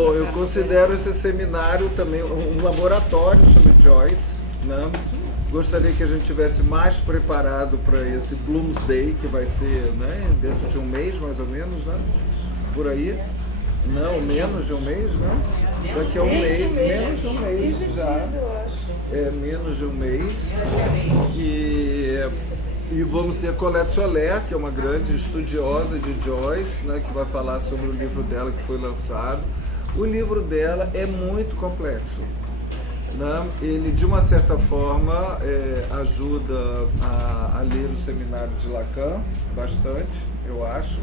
Bom, eu considero esse seminário também um laboratório sobre Joyce, né? Gostaria que a gente tivesse mais preparado para esse Bloomsday, que vai ser, né, dentro de um mês, mais ou menos, né? Por aí. Não, menos de um mês, né? Daqui a um mês, menos de um mês já. É, menos de um mês. E vamos ter a Colette Soler, que é uma grande estudiosa de Joyce, né, que vai falar sobre o livro dela que foi lançado. O livro dela é muito complexo, né? Ele, de uma certa forma, ajuda a ler o seminário de Lacan, bastante, eu acho.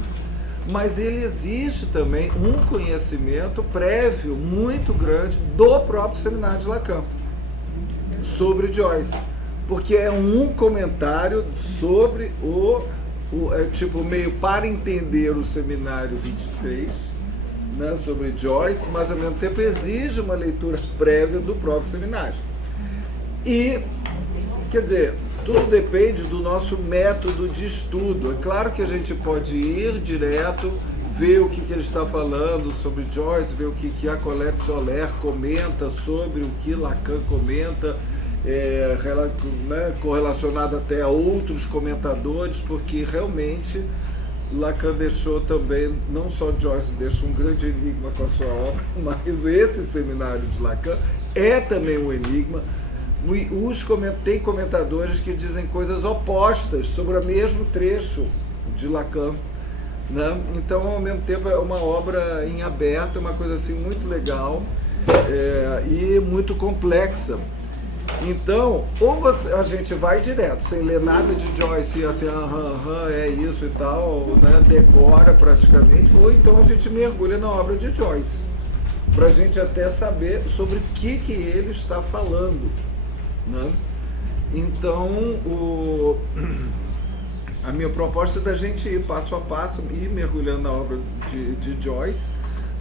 Mas ele exige também um conhecimento prévio muito grande do próprio seminário de Lacan sobre Joyce, porque é um comentário sobre tipo, meio para entender o seminário 23, né, sobre Joyce, mas ao mesmo tempo exige uma leitura prévia do próprio seminário. E, quer dizer, tudo depende do nosso método de estudo. É claro que a gente pode ir direto, ver o que ele está falando sobre Joyce, ver o que a Colette Soler comenta sobre o que Lacan comenta, né, correlacionado até a outros comentadores, porque realmente Lacan deixou também, não só Joyce deixa um grande enigma com a sua obra, mas esse seminário de Lacan é também um enigma. Tem comentadores que dizem coisas opostas sobre o mesmo trecho de Lacan, né? Então, ao mesmo tempo, é uma obra em aberto, é uma coisa assim muito legal e muito complexa. Então, ou a gente vai direto, sem ler nada de Joyce, assim, é isso e tal, né? Decora praticamente, ou então a gente mergulha na obra de Joyce, para a gente até saber sobre o que ele está falando, né? Então, a minha proposta é da gente ir passo a passo, ir mergulhando na obra de Joyce,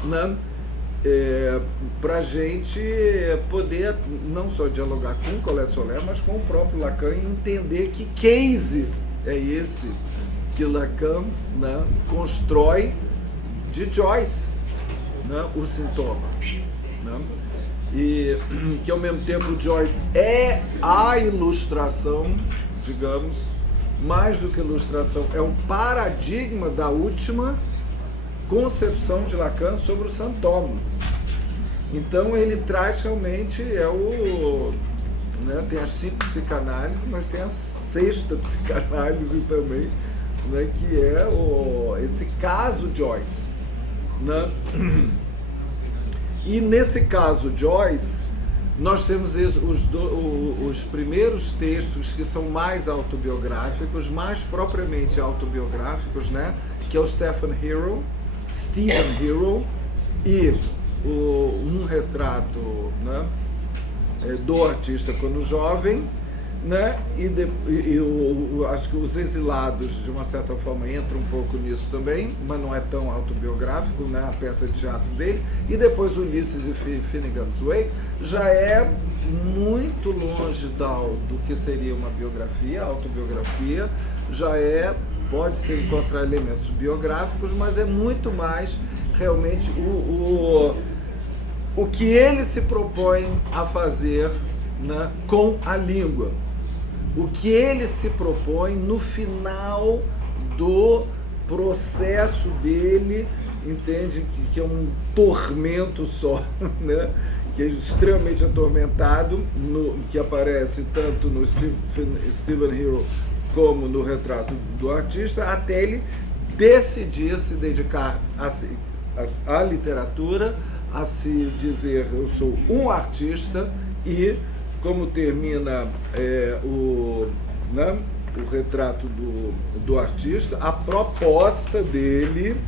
né? Para a gente poder não só dialogar com Colette Soler, mas com o próprio Lacan e entender que case é esse que Lacan, né, constrói de Joyce, né, o sintoma, né? E que ao mesmo tempo Joyce é a ilustração, digamos, mais do que ilustração, é um paradigma da última concepção de Lacan sobre o sintoma. Então ele traz realmente, né, tem as 5 psicanálises, mas tem a 6ª psicanálise também, né, que é esse caso Joyce, né? E nesse caso Joyce, nós temos os primeiros textos que são mais autobiográficos, mais propriamente autobiográficos, né, que é o Stephen Hero e um retrato, né, do artista quando jovem, né, acho que Os Exilados, de uma certa forma, entra um pouco nisso também, mas não é tão autobiográfico, né, a peça de teatro dele, e depois Ulysses e Finnegan's Wake já é muito longe do que seria uma biografia, autobiografia, pode ser encontrar elementos biográficos, mas é muito mais realmente o que ele se propõe a fazer, né, com a língua. O que ele se propõe no final do processo dele, entende? Que é um tormento só, né? Que é extremamente atormentado, que aparece tanto no Stephen Hero como no retrato do artista, até ele decidir se dedicar à literatura, a se dizer eu sou um artista, e como termina o retrato do artista, a proposta dele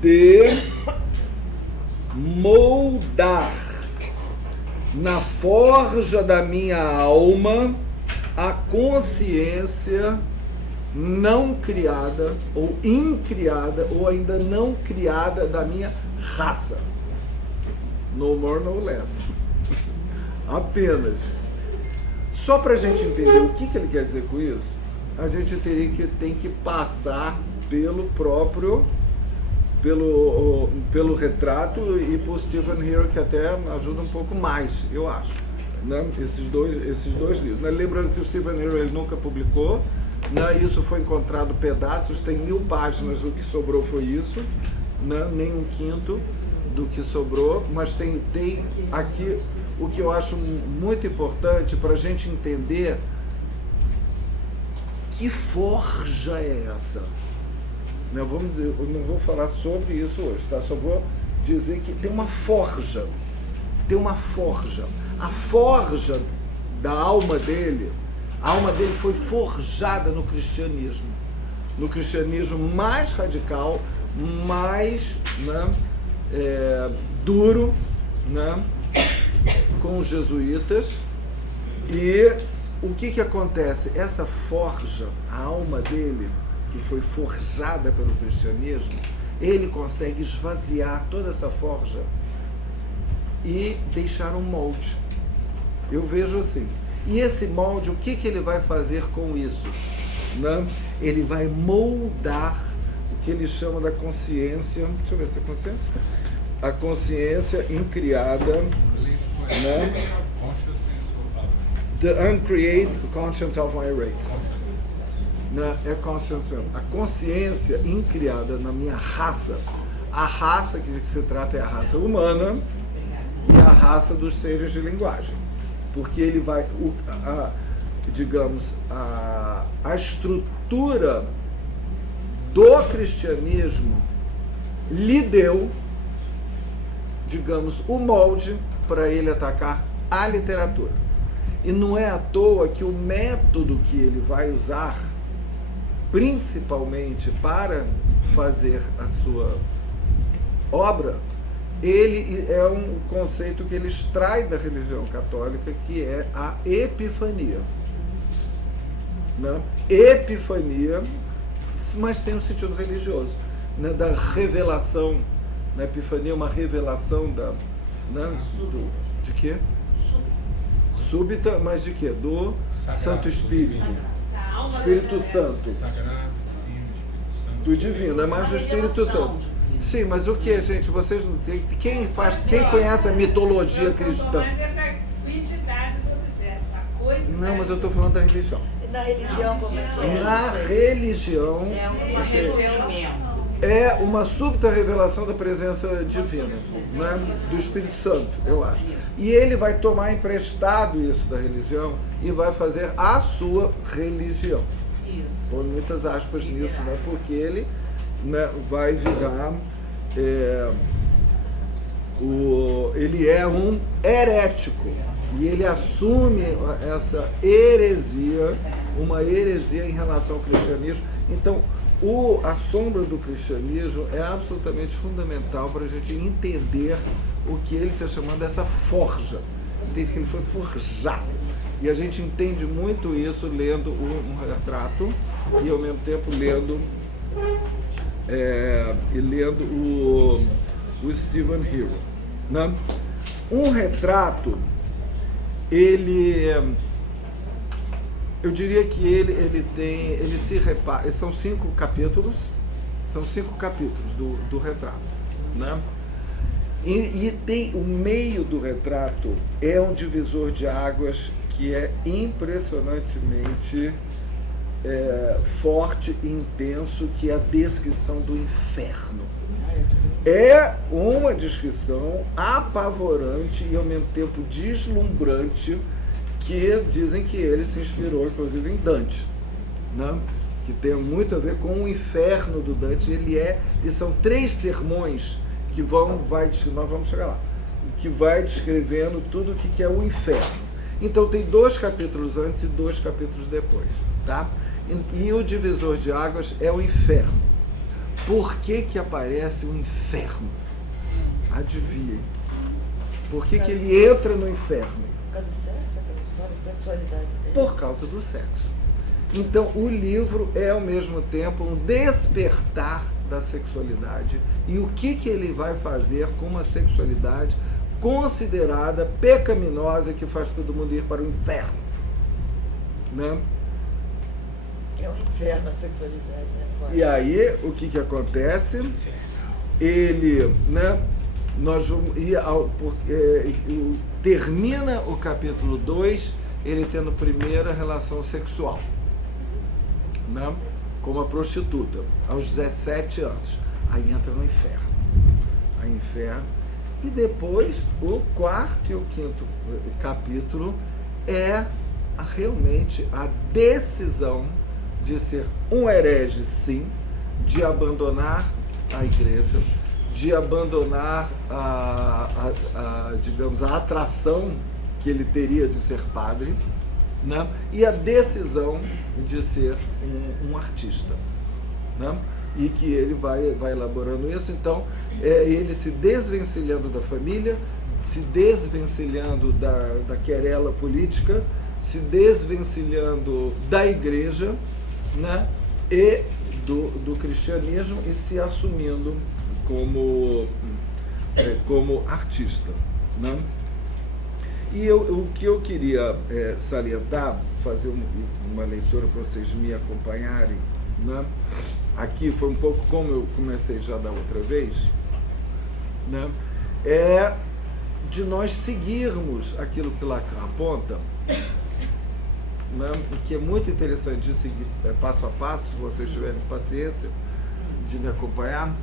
de moldar na forja da minha alma a consciência não criada ou incriada ou ainda não criada da minha raça. No more, no less. Apenas. Só para a gente entender o que ele quer dizer com isso, a gente tem que passar pelo retrato e por Stephen Hare, que até ajuda um pouco mais, eu acho, né? Esses dois livros. Né? Lembrando que o Stephen Hare ele nunca publicou, né? Isso foi encontrado pedaços, tem 1000 páginas, o que sobrou foi isso, né? Nem um quinto do que sobrou, mas tem aqui o que eu acho muito importante para a gente entender que forja é essa. Eu não vou falar sobre isso hoje, tá? Só vou dizer que tem uma forja. Tem uma forja. A forja da alma dele, a alma dele foi forjada no cristianismo. No cristianismo mais radical, mais, né, duro, né, com os jesuítas. E o que acontece? Essa forja, a alma dele, que foi forjada pelo cristianismo, ele consegue esvaziar toda essa forja e deixar um molde. Eu vejo assim. E esse molde, o que ele vai fazer com isso? Né? Ele vai moldar o que ele chama da consciência. Deixa eu ver se é consciência. A consciência incriada, né? The uncreated conscience of my race. É consciência mesmo. A consciência incriada na minha raça. A raça que se trata é a raça humana e a raça dos seres de linguagem. Porque ele vai, digamos, a estrutura do cristianismo lhe deu, digamos, o molde para ele atacar a literatura. E não é à toa que o método que ele vai usar, principalmente para fazer a sua obra, ele é um conceito que ele extrai da religião católica, que é a epifania. Né? Epifania, mas sem um sentido religioso, né? Da revelação. Na epifania é uma revelação da, né? De quê? Súbita, mas de quê? Do Sagrado, Santo Espírito. Espírito Santo. Do divino, é mais do Espírito Santo. Sim, mas o que, gente? Vocês não tem. Quem conhece a mitologia cristã? Não, mas eu estou falando da religião. Na religião, como é que é? Na religião é uma súbita revelação da presença divina, né? Do Espírito Santo, eu acho. E ele vai tomar emprestado isso da religião e vai fazer a sua religião. Põe muitas aspas nisso, né? Porque ele, né, vai virar... ele é um herético e ele assume essa heresia, uma heresia em relação ao cristianismo. Então, a sombra do cristianismo é absolutamente fundamental para a gente entender o que ele está chamando dessa forja. Entende que ele foi forjado. E a gente entende muito isso lendo um retrato e ao mesmo tempo lendo o Stephen Hare. Né? Um retrato, eu diria que ele se repara, são 5 capítulos do retrato, né? E tem o meio do retrato é um divisor de águas que é impressionantemente forte e intenso, que é a descrição do inferno. É uma descrição apavorante e ao mesmo tempo deslumbrante, que dizem que ele se inspirou inclusive em Dante, né? Que tem muito a ver com o inferno do Dante. E são 3 sermões que nós vamos chegar lá, que vai descrevendo tudo o que é o inferno. Então tem 2 capítulos antes e 2 capítulos depois, tá? E o divisor de águas é o inferno. Por que aparece o inferno? Adivinhem. Por que ele entra no inferno? Por causa do sexo, aquela história, sexualidade dele. Por causa do sexo. Então o livro é ao mesmo tempo um despertar da sexualidade e o que ele vai fazer com uma sexualidade considerada pecaminosa, que faz todo mundo ir para o inferno, né? É um inferno a sexualidade, né? E aí o que acontece? ele, né, nós vamos ir termina o capítulo 2, ele tendo primeira relação sexual, né, com uma prostituta, aos 17 anos. Aí entra no inferno. E depois, o 4º e o 5º capítulo é realmente a decisão de ser um herege, sim, de abandonar a igreja, de abandonar digamos, a atração que ele teria de ser padre, né? E a decisão de ser um artista, né? E que ele vai elaborando isso. Então, ele se desvencilhando da família, se desvencilhando da querela política, se desvencilhando da igreja, né? E do cristianismo, e se assumindo como artista, né? E o que eu queria salientar, fazer uma leitura para vocês me acompanharem, né? Aqui foi um pouco como eu comecei já da outra vez, né? É de nós seguirmos aquilo que Lacan aponta, né? E que é muito interessante de seguir passo a passo, se vocês tiverem paciência de me acompanhar,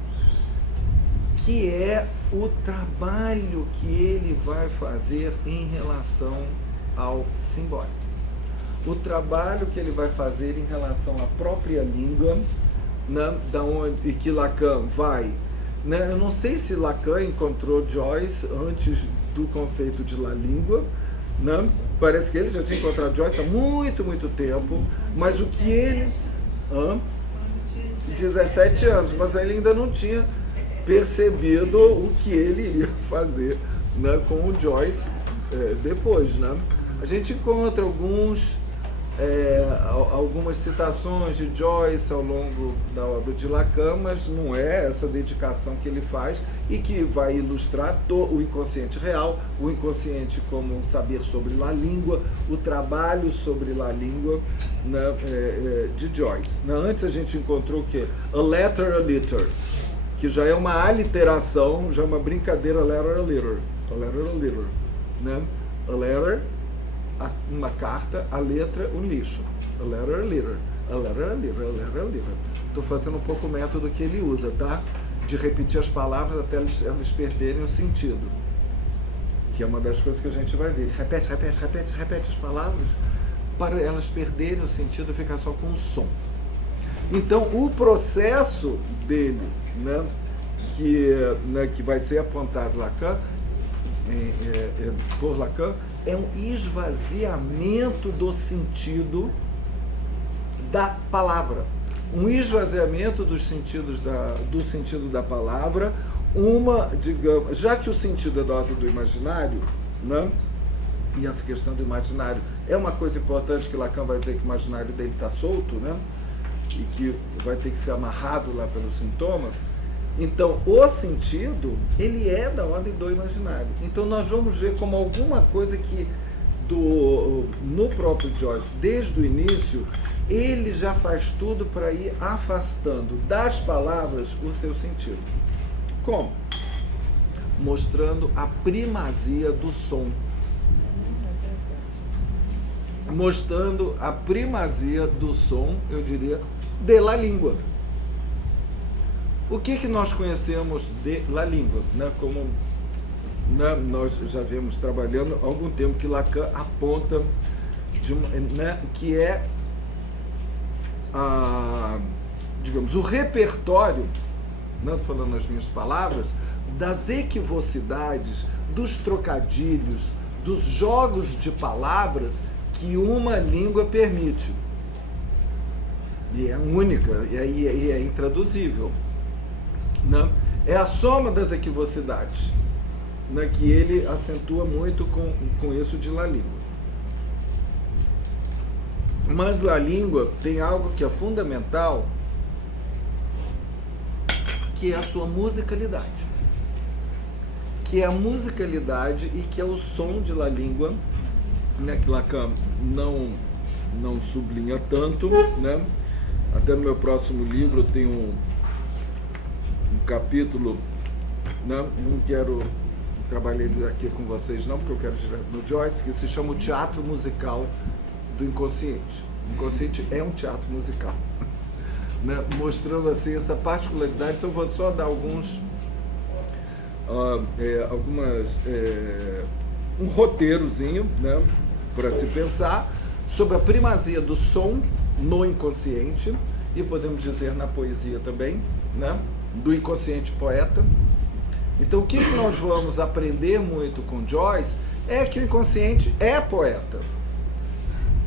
que é o trabalho que ele vai fazer em relação ao simbólico. O trabalho que ele vai fazer em relação à própria língua, né, e que Lacan vai... Né, eu não sei se Lacan encontrou Joyce antes do conceito de la língua, né? Parece que ele já tinha encontrado Joyce há muito, muito tempo, mas o que ele... 17 anos, mas ele ainda não tinha percebido o que ele iria fazer, né, com o Joyce depois, né? A gente encontra algumas citações de Joyce ao longo da obra de Lacan, mas não é essa dedicação que ele faz e que vai ilustrar o inconsciente real, o inconsciente como um saber sobre la língua, o trabalho sobre la língua, né, de Joyce. Antes a gente encontrou o quê? A letter, a litter, que já é uma aliteração, já é uma brincadeira, a letter, a litter, né? A letter, uma carta, a letra, um lixo. A letter, a litter, a letter, a litter, a letter, a litter. Estou fazendo um pouco o método que ele usa, tá? De repetir as palavras até elas perderem o sentido. Que é uma das coisas que a gente vai ver. Ele repete as palavras para elas perderem o sentido e ficar só com um som. Então, o processo dele, né, que vai ser apontado Lacan, por Lacan, é um esvaziamento do sentido da palavra, um esvaziamento dos sentidos do sentido da palavra, digamos, já que o sentido é da ordem do imaginário, né? E essa questão do imaginário é uma coisa importante, que Lacan vai dizer que o imaginário dele está solto, né? E que vai ter que ser amarrado lá pelo sintoma. Então, o sentido, ele é da ordem do imaginário. Então, nós vamos ver como alguma coisa que, no próprio Joyce, desde o início, ele já faz tudo para ir afastando das palavras o seu sentido. Como? Mostrando a primazia do som. Mostrando a primazia do som, eu diria, de la língua. O que nós conhecemos de la língua? Né? Como, né, nós já vemos trabalhando há algum tempo, que Lacan aponta que é digamos, o repertório, não estou falando as minhas palavras, das equivocidades, dos trocadilhos, dos jogos de palavras que uma língua permite. E é única, e é intraduzível. Né? É a soma das equivocidades, né, que ele acentua muito com isso de la língua. Mas la língua tem algo que é fundamental, que é a sua musicalidade. Que é a musicalidade e que é o som de la língua, né, que Lacan não sublinha tanto, né? Até no meu próximo livro eu tenho um capítulo, não quero trabalhar aqui com vocês não, porque eu quero direto no Joyce, que se chama o teatro musical do inconsciente. O inconsciente é um teatro musical, né? Mostrando assim essa particularidade. Então vou só dar um roteirozinho, né, para se pensar sobre a primazia do som no inconsciente e podemos dizer na poesia também, né, do inconsciente poeta. Então o que nós vamos aprender muito com Joyce é que o inconsciente é poeta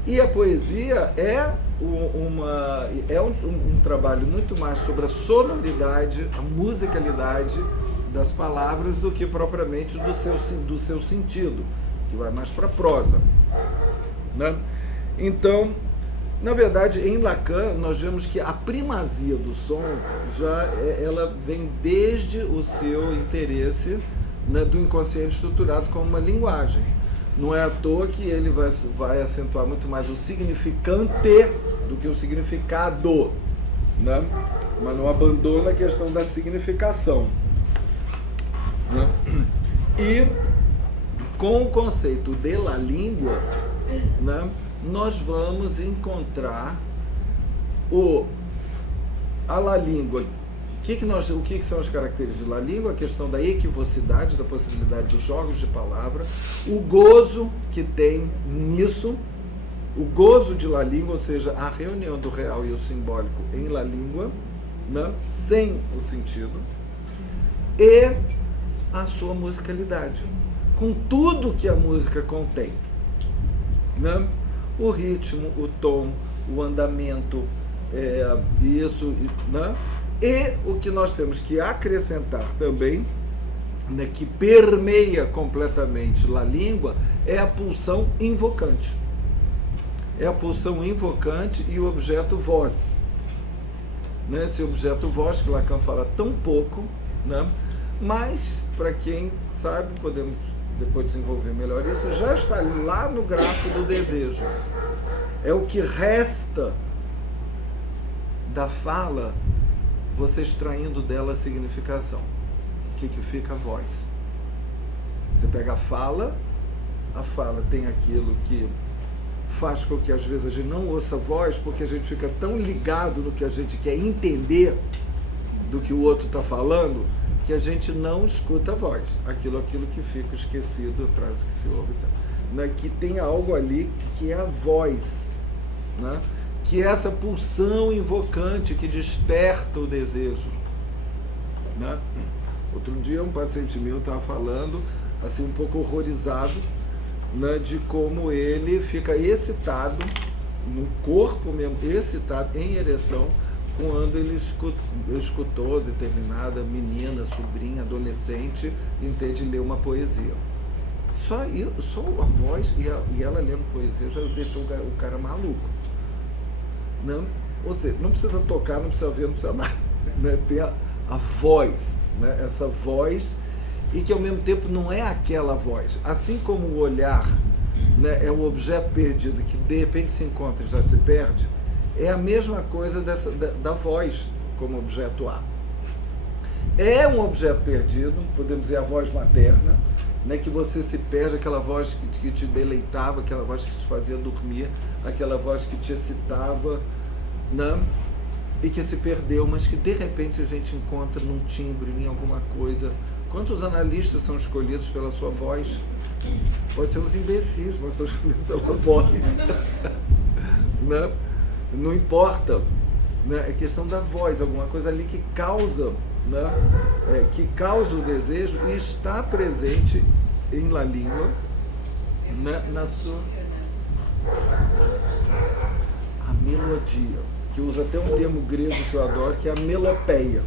e a poesia é um trabalho muito mais sobre a sonoridade, a musicalidade das palavras do que propriamente do seu sentido, que vai mais para a prosa, né? Então, na verdade, em Lacan, nós vemos que a primazia do som ela vem desde o seu interesse, né, do inconsciente estruturado como uma linguagem. Não é à toa que ele vai acentuar muito mais o significante do que o significado, né? Mas não abandona a questão da significação, né? E com o conceito de la língua, né, nós vamos encontrar a la língua. O que são as características de la língua? A questão da equivocidade, da possibilidade dos jogos de palavra, o gozo que tem nisso, o gozo de la língua, ou seja, a reunião do real e o simbólico em la língua, né, sem o sentido, e a sua musicalidade, com tudo que a música contém, né? O ritmo, o tom, o andamento, isso, né? E o que nós temos que acrescentar também, né, que permeia completamente a língua, é a pulsão invocante. É a pulsão invocante e o objeto voz, né? Esse objeto voz que Lacan fala tão pouco, né? Mas, para quem sabe, podemos depois desenvolver melhor isso, já está lá no grafo do desejo. É o que resta da fala, você extraindo dela a significação. O que fica? A voz. Você pega a fala tem aquilo que faz com que às vezes a gente não ouça a voz, porque a gente fica tão ligado no que a gente quer entender do que o outro está falando, que a gente não escuta a voz, aquilo que fica esquecido atrás do que se ouve, né? Que tem algo ali que é a voz, né? Que é essa pulsão invocante que desperta o desejo, né? Outro dia um paciente meu estava falando, assim, um pouco horrorizado, né, de como ele fica excitado, no corpo mesmo, excitado, em ereção, quando ele escutou determinada menina, sobrinha, adolescente, entende ler uma poesia. Só a voz e ela lendo poesia já deixou o cara maluco. Não? Ou seja, não precisa tocar, não precisa ver, não precisa nada, né? Tem a voz, né? Essa voz, e que ao mesmo tempo não é aquela voz. Assim como o olhar, né, é um objeto perdido que de repente se encontra e já se perde, é a mesma coisa da voz como objeto A. É um objeto perdido, podemos dizer a voz materna, né, que você se perde, aquela voz que te deleitava, aquela voz que te fazia dormir, aquela voz que te excitava, né, e que se perdeu, mas que de repente a gente encontra num timbre, em alguma coisa. Quantos analistas são escolhidos pela sua voz? Pode ser os imbecis, mas são escolhidos pela voz. Né? Não importa, né? É questão da voz, alguma coisa ali que causa, né? Que causa o desejo e está presente em la língua, né? Na sua a melodia, que usa até um termo grego que eu adoro, que é a melopeia,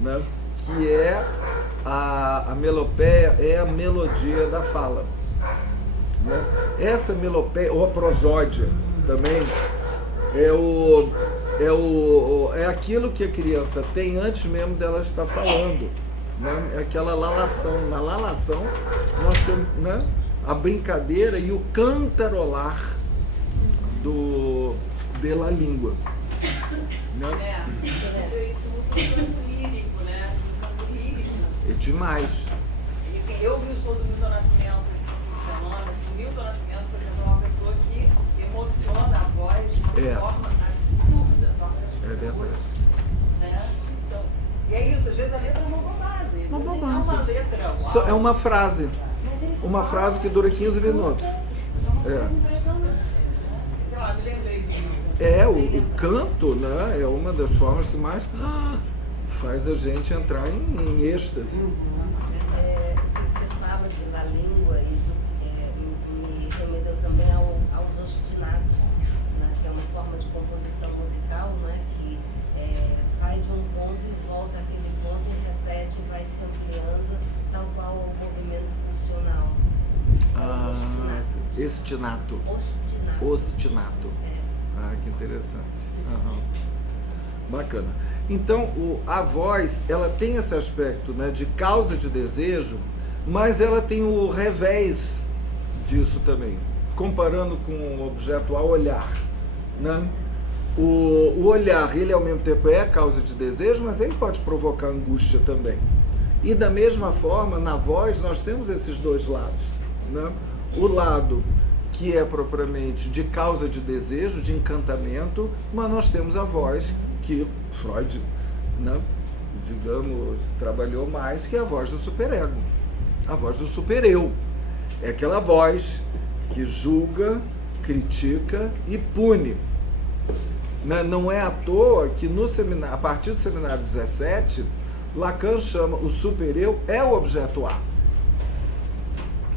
né? Que é a melopeia, é a melodia da fala, né? Essa melopeia, ou a prosódia também, é aquilo que a criança tem antes mesmo dela estar falando, né? É aquela lalação. Na lalação nós temos, né, a brincadeira e o cantarolar da língua, né? Isso muito no canto lírico, né? É demais. E assim, eu vi o show do Milton Nascimento esse fim de semana. O Milton Nascimento, por exemplo, é uma pessoa que emociona a voz de uma forma absurda, torna as pessoas, né? Então, e é isso, às vezes a letra é uma bobagem. Não é uma letra. Uau. É uma frase. Uma frase que dura 15 minutos. É uma coisa impressionante, né? Sei lá, me lembrei de o canto, né, é uma das formas que mais faz a gente entrar em êxtase. Você fala de La Língua e me remeteu também aos ostinatos, né, que é uma forma de composição musical, né, que vai de um ponto e volta àquele ponto e repete e vai se ampliando, tal qual o movimento pulsional. Ostinato. Ostinato. Que interessante. Bacana. Então, a voz, ela tem esse aspecto, né, de causa de desejo, mas ela tem o revés disso também, comparando com o objeto ao olhar, né? O olhar, ele ao mesmo tempo é causa de desejo, mas ele pode provocar angústia também. E da mesma forma, na voz, nós temos esses dois lados, né? O lado que é propriamente de causa de desejo, de encantamento, mas nós temos a voz que Freud, né, digamos, trabalhou mais, que é a voz do superego, a voz do supereu. É aquela voz que julga, critica e pune. Não é à toa que no seminário, a partir do seminário 17, Lacan chama o supereu é o objeto A.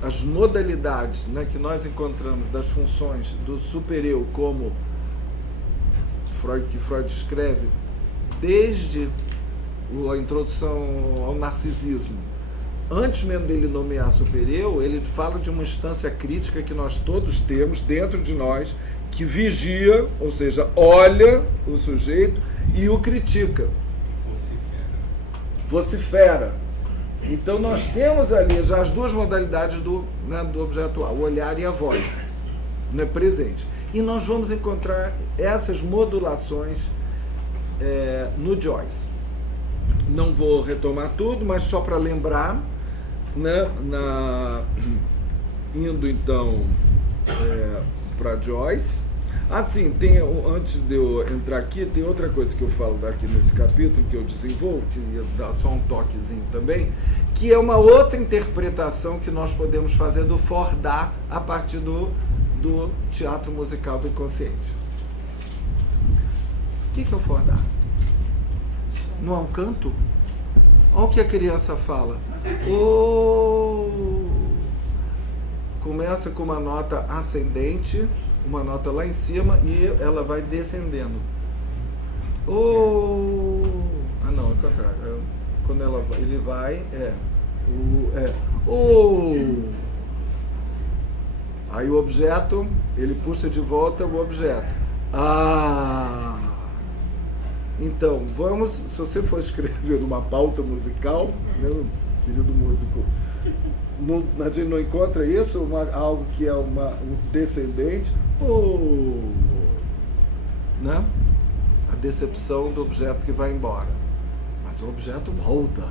As modalidades, né, que nós encontramos das funções do supereu, como Freud escreve desde a introdução ao narcisismo, antes mesmo dele nomear supereu, ele fala de uma instância crítica que nós todos temos dentro de nós, que vigia, ou seja, olha o sujeito e o critica. Vocifera. Então nós temos ali já as duas modalidades do objeto A, o olhar e a voz, né, presente. E nós vamos encontrar essas modulações no Joyce. Não vou retomar tudo, mas só para lembrar, né, indo então para Joyce. Assim, antes de eu entrar aqui, tem outra coisa que eu falo daqui nesse capítulo, que eu desenvolvo, que ia dar só um toquezinho também, que é uma outra interpretação que nós podemos fazer do Fordá a partir do teatro musical do inconsciente. O que é o Fordá? Não é um canto? Olha o que a criança fala. Começa com uma nota ascendente, uma nota lá em cima e ela vai descendendo. Não, é o contrário. Quando ele vai, Aí o objeto, ele puxa de volta o objeto. Então, se você for escrever uma pauta musical, meu querido músico, a gente não encontra isso, algo que é um descendente, né? A decepção do objeto que vai embora. Mas o objeto volta.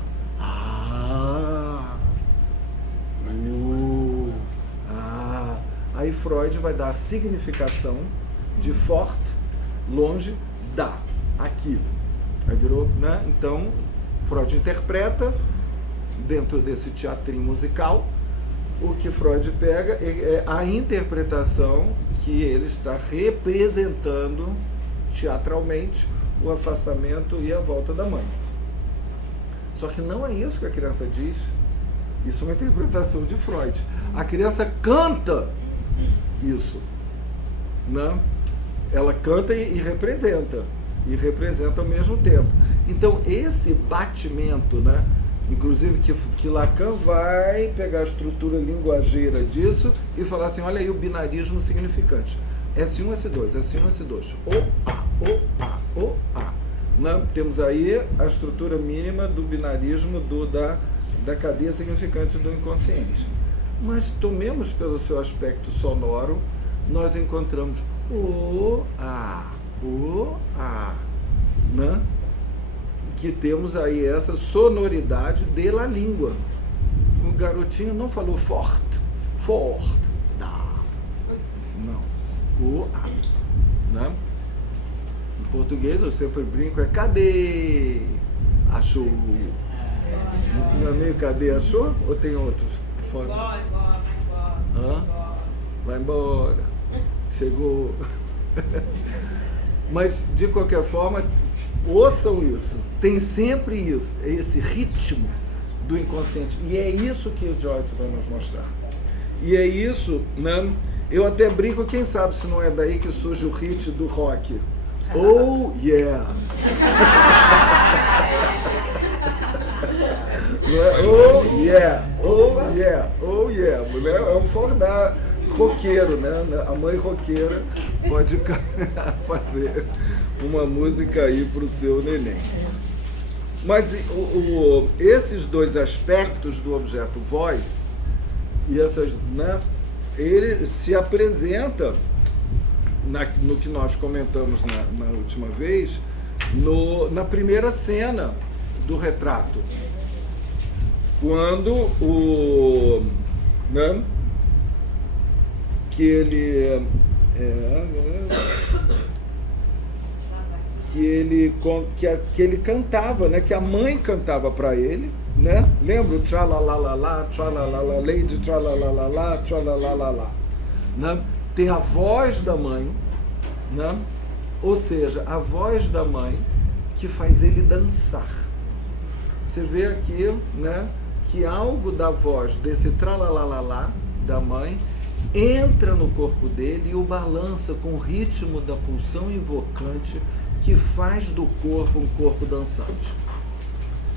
Aí Freud vai dar a significação de forte, longe, dá, aqui. Aí virou, né? Então, Freud interpreta, dentro desse teatrinho musical, o que Freud pega é a interpretação que ele está representando teatralmente o afastamento e a volta da mãe. Só que não é isso que a criança diz. Isso é uma interpretação de Freud. A criança canta isso, né? Ela canta e representa ao mesmo tempo. Então esse batimento, né? Inclusive que Lacan vai pegar a estrutura linguageira disso e falar assim, olha aí o binarismo significante. S1, S2, S1, S2. O-A. Né? Temos aí a estrutura mínima do binarismo da cadeia significante do inconsciente. Mas tomemos pelo seu aspecto sonoro, nós encontramos o-A, né? que temos aí essa sonoridade de la língua. O garotinho não falou forte, dá. Não. O A. Né? Em português eu sempre brinco, é cadê? Achou. Não é meio cadê achou? Ou tem outros? Vai embora. Vai embora. Chegou. Mas, de qualquer forma, ouçam isso. Tem sempre isso, esse ritmo do inconsciente. E é isso que o Joyce vai nos mostrar. E é isso, né? Eu até brinco, quem sabe se não é daí que surge o hit do rock. Oh, yeah! Não é? Oh, yeah! Oh, yeah! Oh, yeah! É um fordar roqueiro, né? A mãe roqueira pode fazer uma música aí para o seu neném. Mas esses dois aspectos do objeto voz, e essas, né, ele se apresenta no que nós comentamos na última vez, na primeira cena do retrato. Quando né, que ele cantava, né? Que a mãe cantava para ele, né? Lembra o tralalalala, tralalala, lady tralalalala, tralalalala, né? Tem a voz da mãe, né? Ou seja, a voz da mãe que faz ele dançar. Você vê aqui, né? Que algo da voz desse tralalalala da mãe entra no corpo dele e o balança com o ritmo da pulsão invocante que faz do corpo um corpo dançante.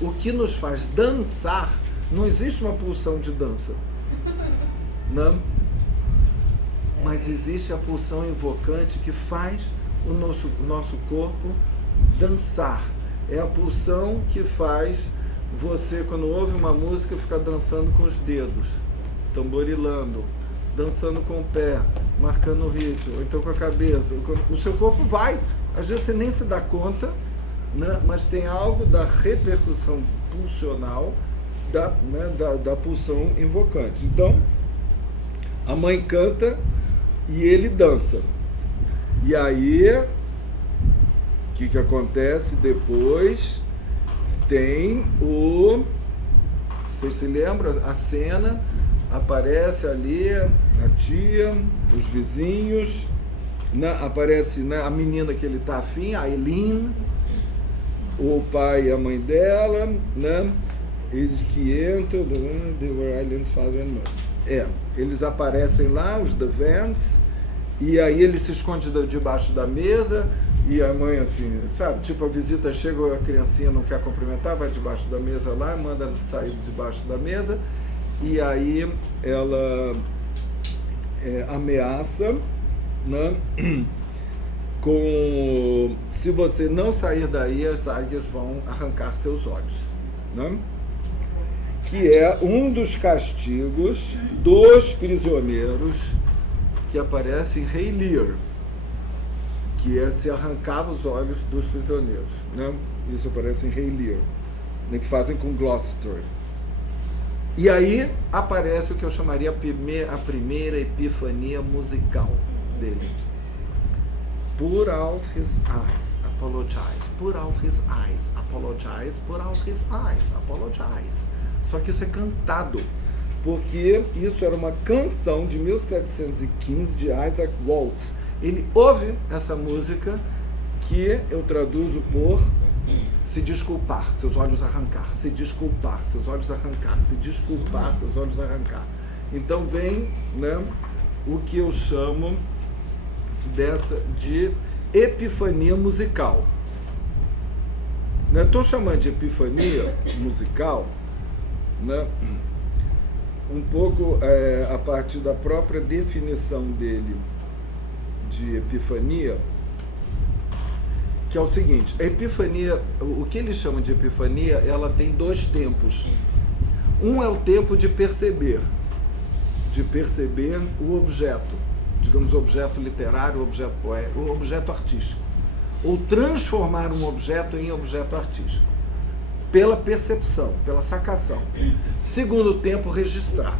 O que nos faz dançar, não existe uma pulsão de dança, não? Mas existe a pulsão invocante que faz o nosso corpo dançar. É a pulsão que faz você, quando ouve uma música, ficar dançando com os dedos, tamborilando, dançando com o pé, marcando o ritmo, ou então com a cabeça. O seu corpo vai. Às vezes você nem se dá conta, né? Mas tem algo da repercussão pulsional, da pulsão invocante. Então, a mãe canta e ele dança. E aí, o que acontece depois? Tem vocês se lembram? A cena, aparece ali a tia, os vizinhos, né? Aparece, né, a menina que ele está afim, a Eileen, o pai e a mãe dela, né? Eles que entram, they were Eileen's father and mother. Eles aparecem lá, os The Vents, e aí ele se esconde debaixo da mesa, e a mãe assim, sabe, tipo a visita chega, a criancinha não quer cumprimentar, vai debaixo da mesa lá, manda sair debaixo da mesa, e aí ela ameaça, né, se você não sair daí, as águias vão arrancar seus olhos, né? Que é um dos castigos dos prisioneiros que aparece em Rei Lear, que se arrancava os olhos dos prisioneiros, né? Isso aparece em Rei Lear, né, que fazem com Gloucester. E aí aparece o que eu chamaria a primeira epifania musical dele. Put out his eyes, apologize. Put out his eyes, apologize. Put out his eyes, apologize. Só que isso é cantado, porque isso era uma canção de 1715 de Isaac Waltz. Ele ouve essa música, que eu traduzo por se desculpar, seus olhos arrancar, se desculpar, seus olhos arrancar, se desculpar, seus olhos arrancar. Então vem, né, o que eu chamo de epifania musical. Estou chamando de epifania musical, né, um pouco a partir da própria definição dele de epifania, que é o seguinte: a epifania, o que ele chama de epifania, ela tem dois tempos. Um é o tempo de perceber o objeto, digamos, o objeto literário, o objeto poético, o objeto artístico, ou transformar um objeto em objeto artístico. pela percepção, pela sacação. Segundo tempo, registrar.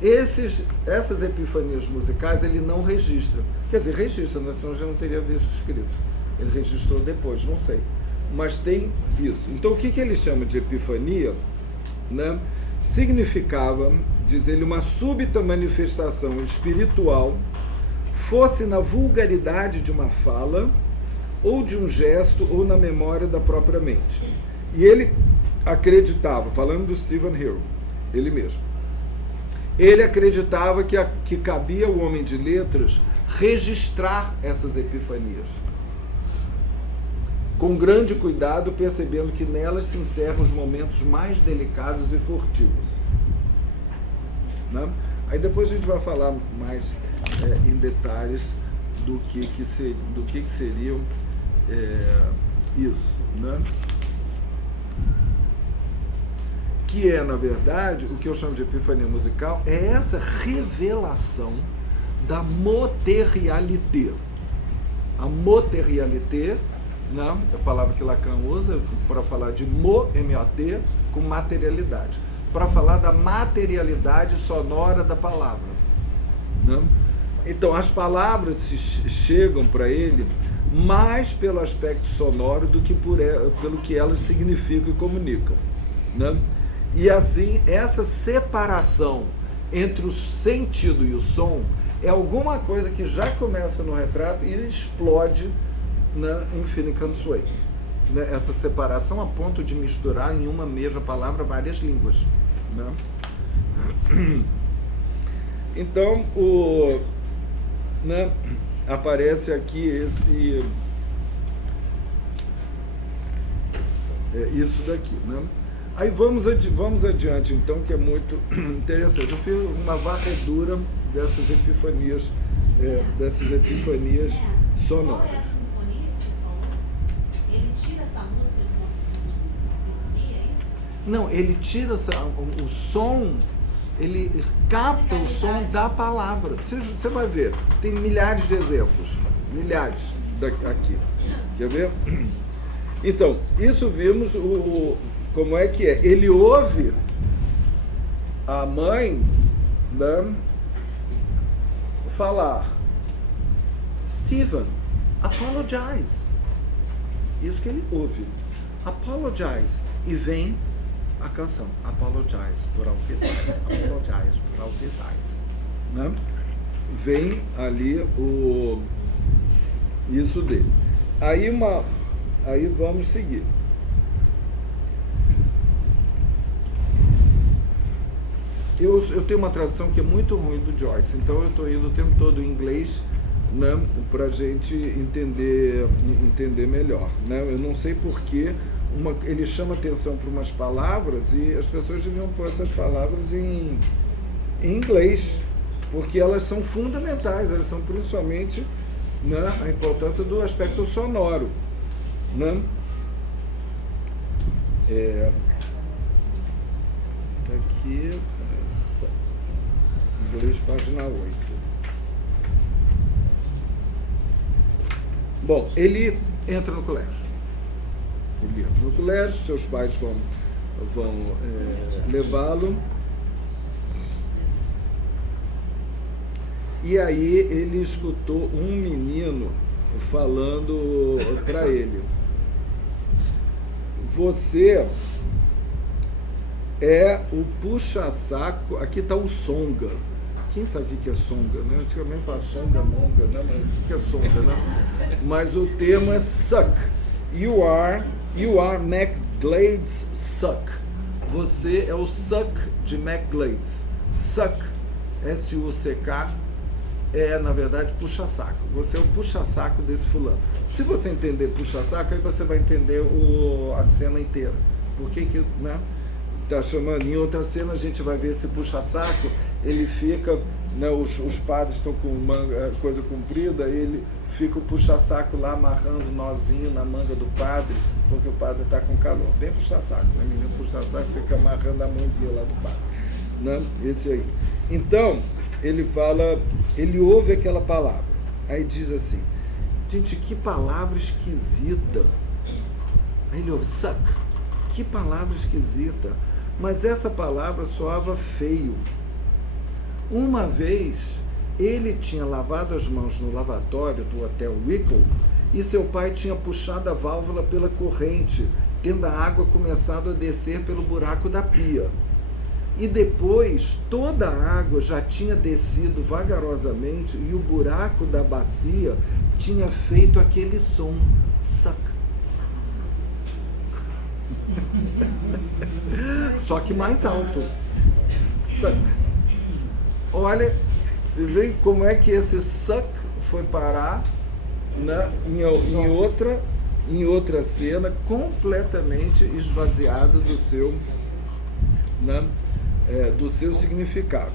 Essas epifanias musicais ele não registra. Quer dizer, registra, né? Senão eu já não teria visto escrito. Ele registrou depois, não sei. Mas tem isso. Então, o que ele chama de epifania, né? Significava, diz ele, uma súbita manifestação espiritual, fosse na vulgaridade de uma fala, ou de um gesto, ou na memória da própria mente. E ele acreditava, falando do Stephen Hale, ele mesmo, ele acreditava que cabia ao homem de letras registrar essas epifanias, com grande cuidado, percebendo que nelas se encerram os momentos mais delicados e furtivos. Né? Aí depois a gente vai falar mais em detalhes do que seriam isso, né? Que é, na verdade, o que eu chamo de epifania musical, é essa revelação da materialité. A materialité, né, é a palavra que Lacan usa para falar de M-O-T, com materialidade, para falar da materialidade sonora da palavra. Né? Então, as palavras chegam para ele mais pelo aspecto sonoro do que pelo que elas significam e comunicam. Né? E assim, essa separação entre o sentido e o som é alguma coisa que já começa no retrato e explode em Finnegan's Wake. Né? Essa separação a ponto de misturar em uma mesma palavra várias línguas. Né? Então, né, aparece aqui isso daqui, né? Aí vamos adiante, então, que é muito interessante. Eu fiz uma varredura dessas epifanias sonoras. Qual é a sinfonia que você falou? Ele tira essa música de uma sinfonia, é isso? Não, ele tira o som, ele capta o som da palavra. Você vai ver, tem milhares de exemplos, milhares aqui. Quer ver? Então, isso vimos como é que é. Ele ouve a mãe, né, falar: Stephen, apologize. Isso que ele ouve. Apologize. E vem a canção. Apologize por all his eyes. Apologize por all his eyes. Né? Vem ali isso dele. Aí vamos seguir. Eu tenho uma tradução que é muito ruim do Joyce, então eu estou indo o tempo todo em inglês, né, para a gente entender melhor. Né? Eu não sei porquê ele chama atenção para umas palavras e as pessoas deviam pôr essas palavras em inglês, porque elas são fundamentais, elas são principalmente, né, a importância do aspecto sonoro. Né? Tá aqui, inglês, página 8. Bom, ele entra no colégio. Ele entra no colégio, seus pais vão levá-lo. E aí ele escutou um menino falando para ele: você é o puxa-saco. Aqui está o songa. Quem sabe o que é songa? Né? Antigamente falava songa, monga, né? Mas o que é songa? Né? Mas o termo é suck. You are McGlade's suck. Você é o suck de McGlade's. Suck, S-U-C-K, é, na verdade, puxa-saco. Você é o puxa-saco desse fulano. Se você entender puxa-saco, aí você vai entender a cena inteira. Por que, né? Tá chamando. Em outra cena a gente vai ver esse puxa-saco, ele fica, né, os padres estão com uma coisa comprida, ele fica o puxa-saco lá amarrando um nozinho na manga do padre, porque o padre está com calor. Bem puxa-saco, né? O menino puxa-saco fica amarrando a manguinha lá do padre. Né? Esse aí. Então, ele fala, ele ouve aquela palavra, aí diz assim: gente, que palavra esquisita. Aí ele ouve suck. que palavra esquisita. Mas essa palavra soava feio. Uma vez, ele tinha lavado as mãos no lavatório do Hotel Wickle e seu pai tinha puxado a válvula pela corrente, tendo a água começado a descer pelo buraco da pia. E depois, toda a água já tinha descido vagarosamente e o buraco da bacia tinha feito aquele som, suck. Só que mais alto, suck. Olha, você vê como é que esse suck foi parar em outra cena completamente esvaziado do seu significado.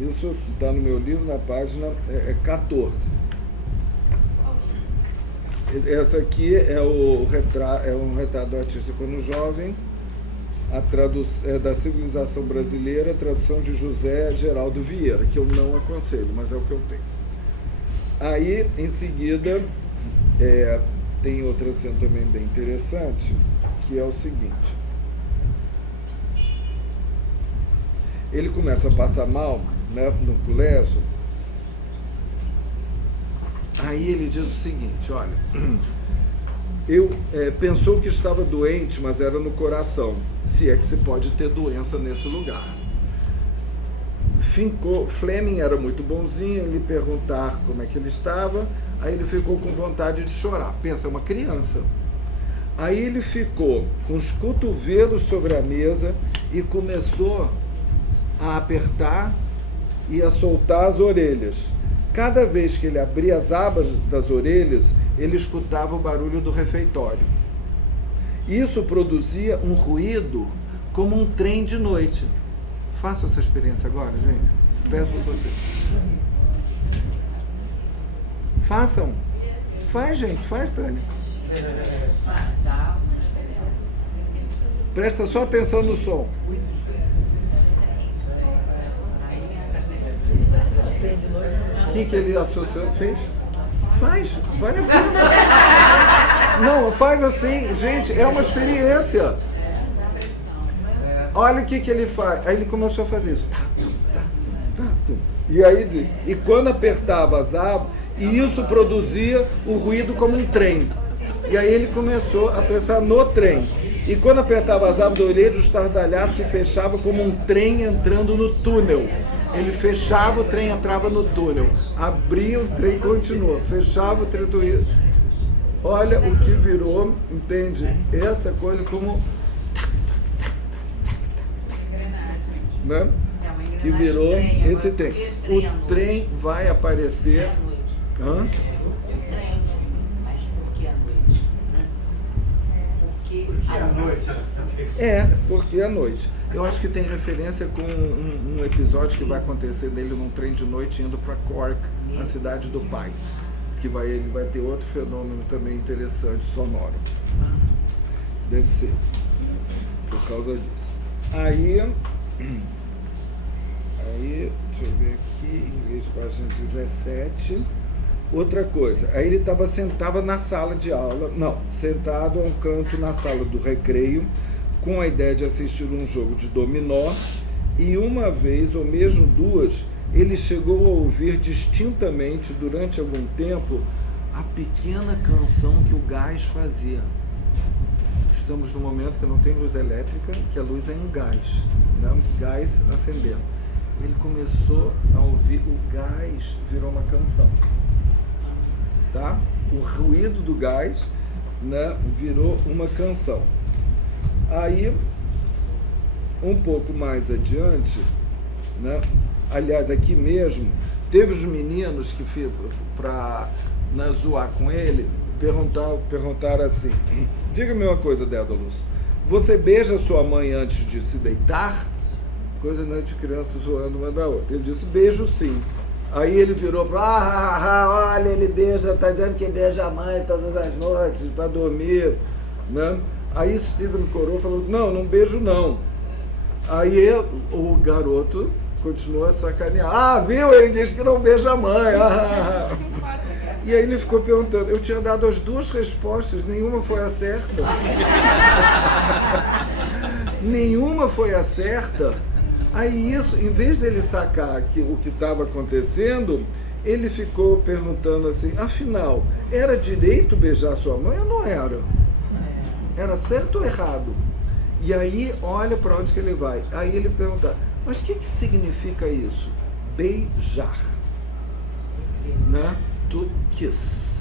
Isso está no meu livro, na página 14. Essa aqui é um retrato do artista quando jovem, da civilização brasileira, a tradução de José Geraldo Vieira, que eu não aconselho, mas é o que eu tenho. Aí, em seguida, tem outra cena também bem interessante, que é o seguinte. Ele começa a passar mal, né, no colégio. Aí ele diz o seguinte, olha, pensou que estava doente, mas era no coração, se é que se pode ter doença nesse lugar. Fleming era muito bonzinho, ele perguntar como é que ele estava, aí ele ficou com vontade de chorar. Pensa, é uma criança. Aí ele ficou com os cotovelos sobre a mesa e começou a apertar e a soltar as orelhas. Cada vez que ele abria as abas das orelhas, ele escutava o barulho do refeitório. Isso produzia um ruído como um trem de noite. Faça essa experiência agora, gente. Peço para vocês. Façam. Faz, gente. Faz, Tânia. Presta só atenção no som. O que ele associou? Fez? Faz. Vale a pena. Não, faz assim. Gente, é uma experiência. Olha o que ele faz. Aí ele começou a fazer isso. E aí, e quando apertava as abas, e isso produzia o ruído como um trem. E aí ele começou a pensar no trem. E quando apertava as abas da orelha, o estardalhaço se fechava como um trem entrando no túnel. Ele fechava, o trem entrava no túnel. Abria, o trem continuou. Fechava, o trem... Olha o que virou, entende? Essa coisa como... Né? Que virou esse trem. O trem vai aparecer... Hã? Porque à noite. Eu acho que tem referência com um episódio que vai acontecer dele num trem de noite indo para Cork, na cidade do pai. Ele vai ter outro fenômeno também interessante, sonoro. Deve ser. Por causa disso. Aí, deixa eu ver aqui, inglês, página 17. Outra coisa, aí ele sentado na sala de aula, sentado a um canto na sala do recreio, com a ideia de assistir um jogo de dominó, e uma vez, ou mesmo duas, ele chegou a ouvir distintamente, durante algum tempo, a pequena canção que o gás fazia. Estamos num momento que não tem luz elétrica, que a luz é em gás, né? Gás acendendo. Ele começou a ouvir, o gás virou uma canção. Tá? O ruído do gás, né, virou uma canção. Aí, um pouco mais adiante, né, aliás, aqui mesmo, teve os meninos que, para zoar com ele, perguntaram assim: diga-me uma coisa, Dédalus, você beija sua mãe antes de se deitar? Coisa, né, de criança zoando uma da outra. Ele disse: beijo sim. Aí ele virou para olha, ele beija, tá dizendo que beija a mãe todas as noites para dormir, né? Aí Stephen Corou falou: não beijo não. Aí o garoto continuou a sacanear: viu, ele diz que não beija a mãe. E aí ele ficou perguntando, eu tinha dado as duas respostas, nenhuma foi a certa. Nenhuma foi a certa. Aí isso, em vez dele sacar o que estava acontecendo, ele ficou perguntando assim, afinal, era direito beijar sua mãe ou não era? Era certo ou errado? E aí, olha para onde que ele vai. Aí ele pergunta, mas o que significa isso? Beijar. Né? To kiss.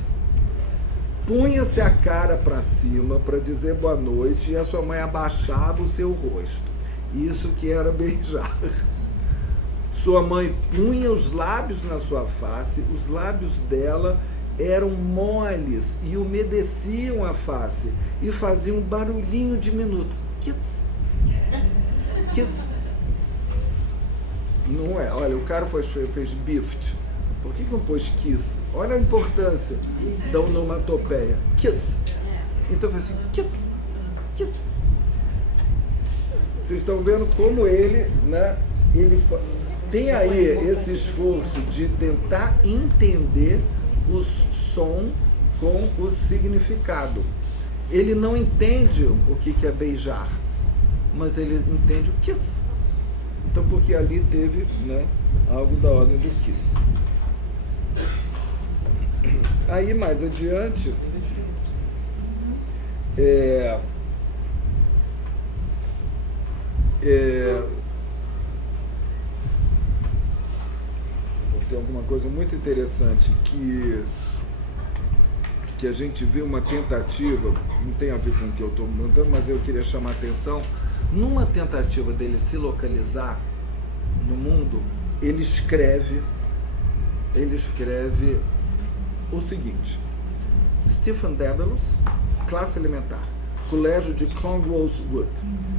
Punha-se a cara para cima para dizer boa noite e a sua mãe abaixava o seu rosto. Isso que era beijar. Sua mãe punha os lábios na sua face, os lábios dela eram moles e umedeciam a face e faziam um barulhinho diminuto. Kiss. Kiss. Não é, olha, o cara fez bift. Por que não pôs kiss? Olha a importância da onomatopeia. Kiss. Então foi assim, kiss, kiss. Vocês estão vendo como ele, né, ele tem aí esse esforço de tentar entender o som com o significado. Ele não entende o que é beijar, mas ele entende o kiss. Então, porque ali teve, né, algo da ordem do kiss. Aí, mais adiante, tem alguma coisa muito interessante que a gente vê uma tentativa, não tem a ver com o que eu estou mandando, mas eu queria chamar a atenção, numa tentativa dele se localizar no mundo, ele escreve o seguinte: Stephen Dedalus, classe elementar, colégio de Clongowes-Wood,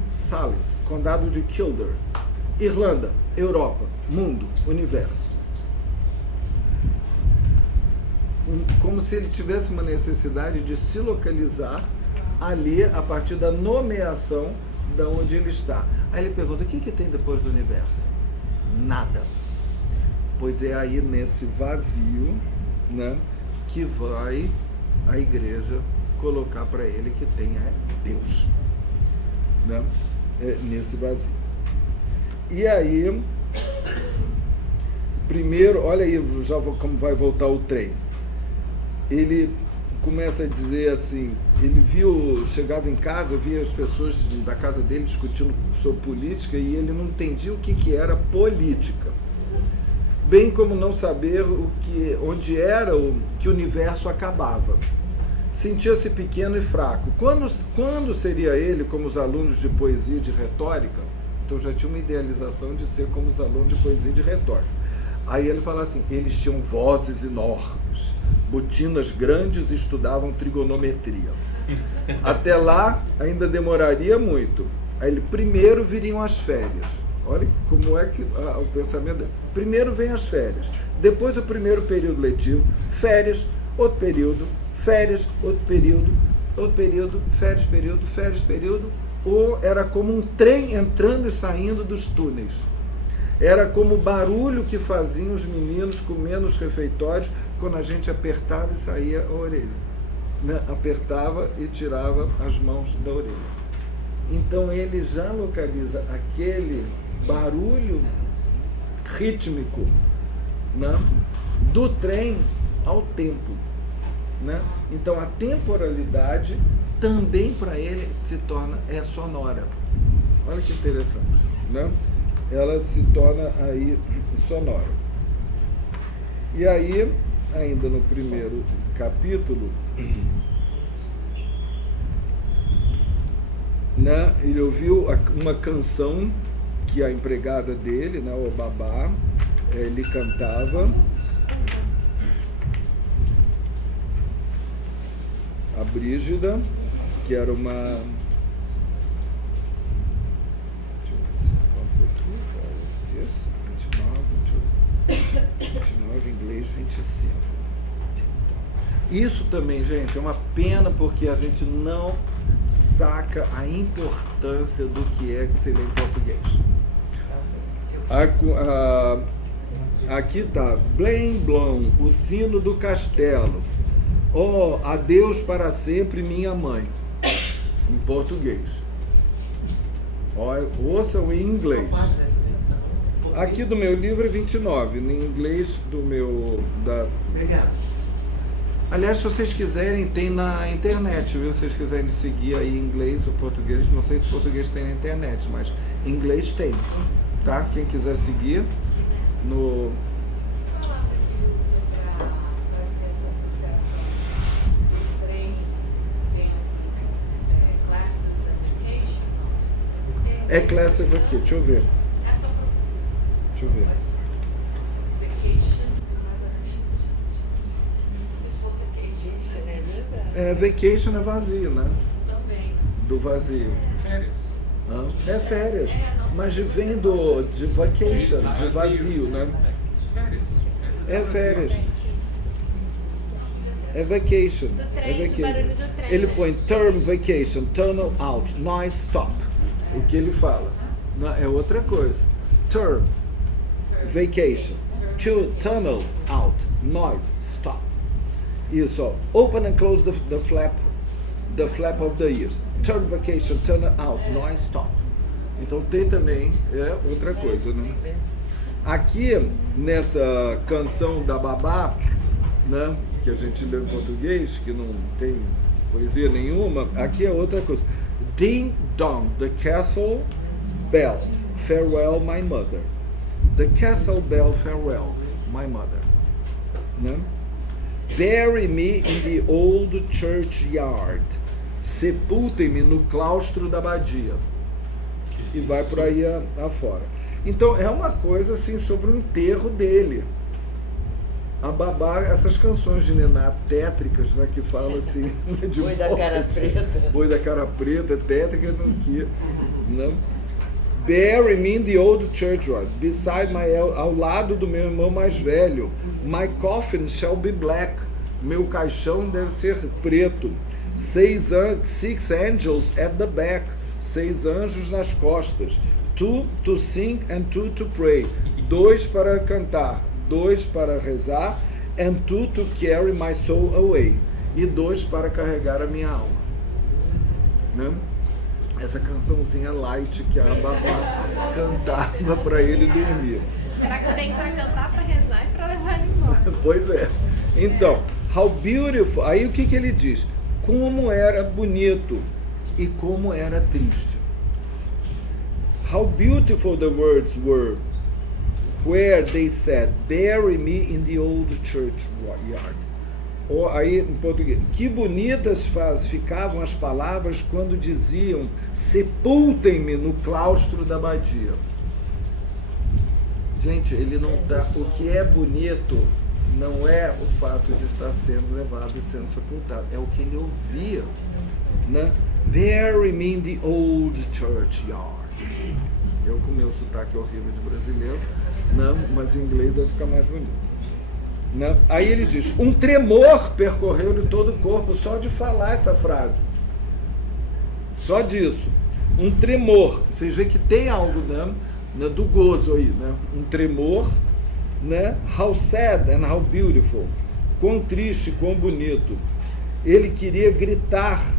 Salish, condado de Kildare, Irlanda, Europa, mundo, universo. Como se ele tivesse uma necessidade de se localizar ali a partir da nomeação de onde ele está. Aí ele pergunta, o que tem depois do universo? Nada. Pois é aí nesse vazio, né, que vai a igreja colocar para ele que tem Deus, né? Nesse vazio. E aí, primeiro, olha aí, como vai voltar o trem. Ele começa a dizer assim, ele chegava em casa, via as pessoas da casa dele discutindo sobre política e ele não entendia o que era política. Bem como não saber onde era que o universo acabava. Sentia-se pequeno e fraco. Quando seria ele como os alunos de poesia e de retórica? Então já tinha uma idealização de ser como os alunos de poesia e de retórica. Aí ele fala assim, eles tinham vozes enormes, botinas grandes e estudavam trigonometria. Até lá ainda demoraria muito. Aí ele, primeiro viriam as férias. Olha como é que o pensamento dele. Primeiro vem as férias, depois o primeiro período letivo, férias, outro período, férias, outro período, férias, período, ou era como um trem entrando e saindo dos túneis. Era como o barulho que faziam os meninos comendo os refeitórios quando a gente apertava e saía a orelha. Né? Apertava e tirava as mãos da orelha. Então ele já localiza aquele barulho rítmico, né, do trem ao tempo. Né? Então a temporalidade também para ele se torna sonora. Olha que interessante, né? Ela se torna aí sonora. E aí, ainda no primeiro capítulo, né, ele ouviu uma canção que a empregada dele, né, o babá, ele cantava. A Brígida, que era uma... Deixa eu ver se eu aqui. 29, inglês 25. Isso também, gente, é uma pena porque a gente não saca a importância do que se lê em português. Aqui tá, Blen Blon, o sino do castelo. Oh, adeus para sempre, minha mãe. Em português. Ouçam em inglês. Aqui do meu livro é 29, em inglês do meu... Obrigado. Aliás, se vocês quiserem, tem na internet, viu? Se vocês quiserem seguir aí inglês ou português, não sei se português tem na internet, mas inglês tem, tá? Quem quiser seguir no... Falando aqui para essa associação de três classes education. É Class of aqui, deixa eu ver. É só para Deixa eu ver. vacation. Se for vacation, Isso, é verdade. É, vacation é vazio, né? também. Do vazio. Férias. Hã? É férias, mas vem de vacation, de vazio, né? Férias. É férias. É vacation. Do É trem, do vacation. barulho do trem. Ele põe term vacation, tunnel out, noise stop. O que ele fala? Não, é outra coisa. Term vacation, to tunnel out, noise stop. Isso, ó. Open and close the flap of the ears. Term vacation, tunnel out, noise stop. Então tem também outra coisa, né? Aqui nessa canção da Babá, né, que a gente lê em português, que não tem poesia nenhuma, aqui é outra coisa. Ding dong, the castle bell, farewell my mother. The castle bell, farewell my mother. Né? Bury me in the old churchyard. Sepultem-me no claustro da abadia. E vai por aí afora. Então é uma coisa assim sobre o enterro dele. A Babá, essas canções de Niná tétricas, né, que falam assim de Boi da cara preta. Boi da cara preta, tétrica, não que, né? Bury me in the old churchyard, beside ao lado do meu irmão mais velho. My coffin shall be black. Meu caixão deve ser preto. Six angels at the back. 6 anjos nas costas. 2 to sing and 2 to pray. 2 para cantar, 2 para rezar. And 2 to carry my soul away. E 2 para carregar a minha alma. Né? Essa cançãozinha light que a Babá cantava para ele dormir. Tem para cantar, para rezar e para levar ele embora. Pois é. Então, how beautiful. Aí o que ele diz? Como era bonito e como era triste. How beautiful the words were where they said, bury me in the old churchyard. Ou aí em português, que bonitas ficavam as palavras quando diziam, sepultem-me no claustro da abadia. Gente, ele não tá. O que é bonito não é o fato de estar sendo levado e sendo sepultado, é o que ele ouvia, né? Bury me in the old churchyard. Eu com meu sotaque horrível de brasileiro, não, mas em inglês deve ficar mais bonito. Não. Aí ele diz, um tremor percorreu-lhe todo o corpo só de falar essa frase. Só disso. Um tremor. Vocês veem que tem algo, né, do gozo aí, né? Um tremor, né? How sad and how beautiful. Quão triste, quão bonito. Ele queria gritar,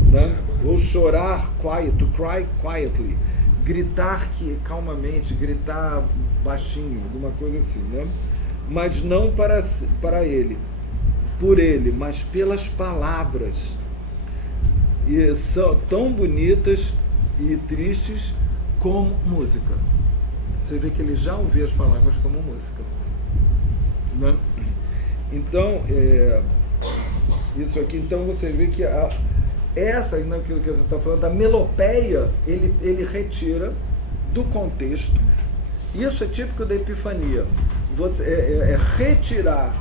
né? Ou chorar, quiet, to cry quietly. Gritar calmamente, gritar baixinho, alguma coisa assim, né? Mas não para ele, por ele, mas pelas palavras. E são tão bonitas e tristes como música. Você vê que ele já ouvia as palavras como música, né? Então, isso aqui, então você vê que essa, naquilo que você está falando, a melopeia, ele retira do contexto. Isso é típico da Epifania. É retirar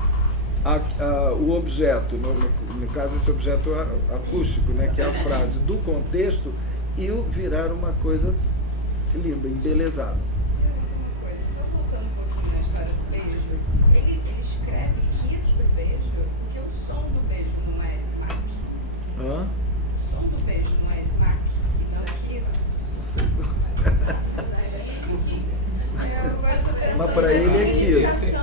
o objeto, no caso esse objeto acústico, né, que é a frase, do contexto e o virar uma coisa linda, embelezada. Uma coisa, só voltando um pouquinho na história do beijo, ele escreve kiss pro beijo, porque o som do beijo não é smack. Hã? O som do beijo não é smack, e não kiss. Não sei. Agora eu tô mas para ele é kiss.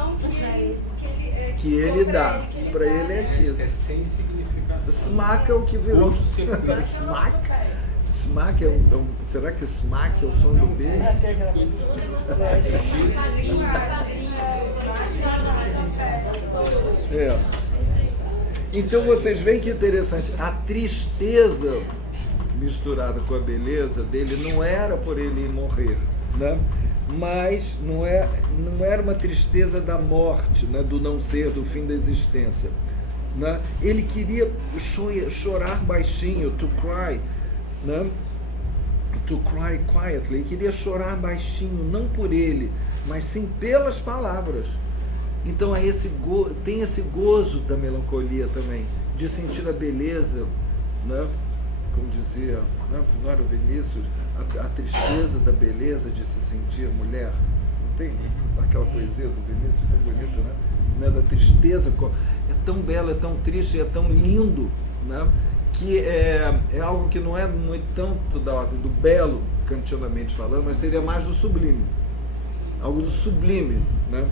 Que ele dá. Para ele é É kiss. sem significação. Smack é o que virou. Outro circuito. Smack? Smack será que smack é o som do beijo? É. Então vocês veem que interessante, a tristeza misturada com a beleza dele não era por ele morrer, né? Mas não era uma tristeza da morte, né? Do não ser, do fim da existência, né? Ele queria chorar baixinho, to cry, né? To cry quietly, ele queria chorar baixinho, não por ele, mas sim pelas palavras. Então tem esse gozo da melancolia também, de sentir a beleza, né? Como dizia, não era o Vinícius, a tristeza da beleza de se sentir mulher. Não tem aquela poesia do Vinícius tão bonita, né? Da tristeza, é tão belo, é tão triste, é tão lindo, né? Que é algo que não é muito tanto da ordem do belo, kantianamente falando, mas seria mais do sublime. Algo do sublime, né?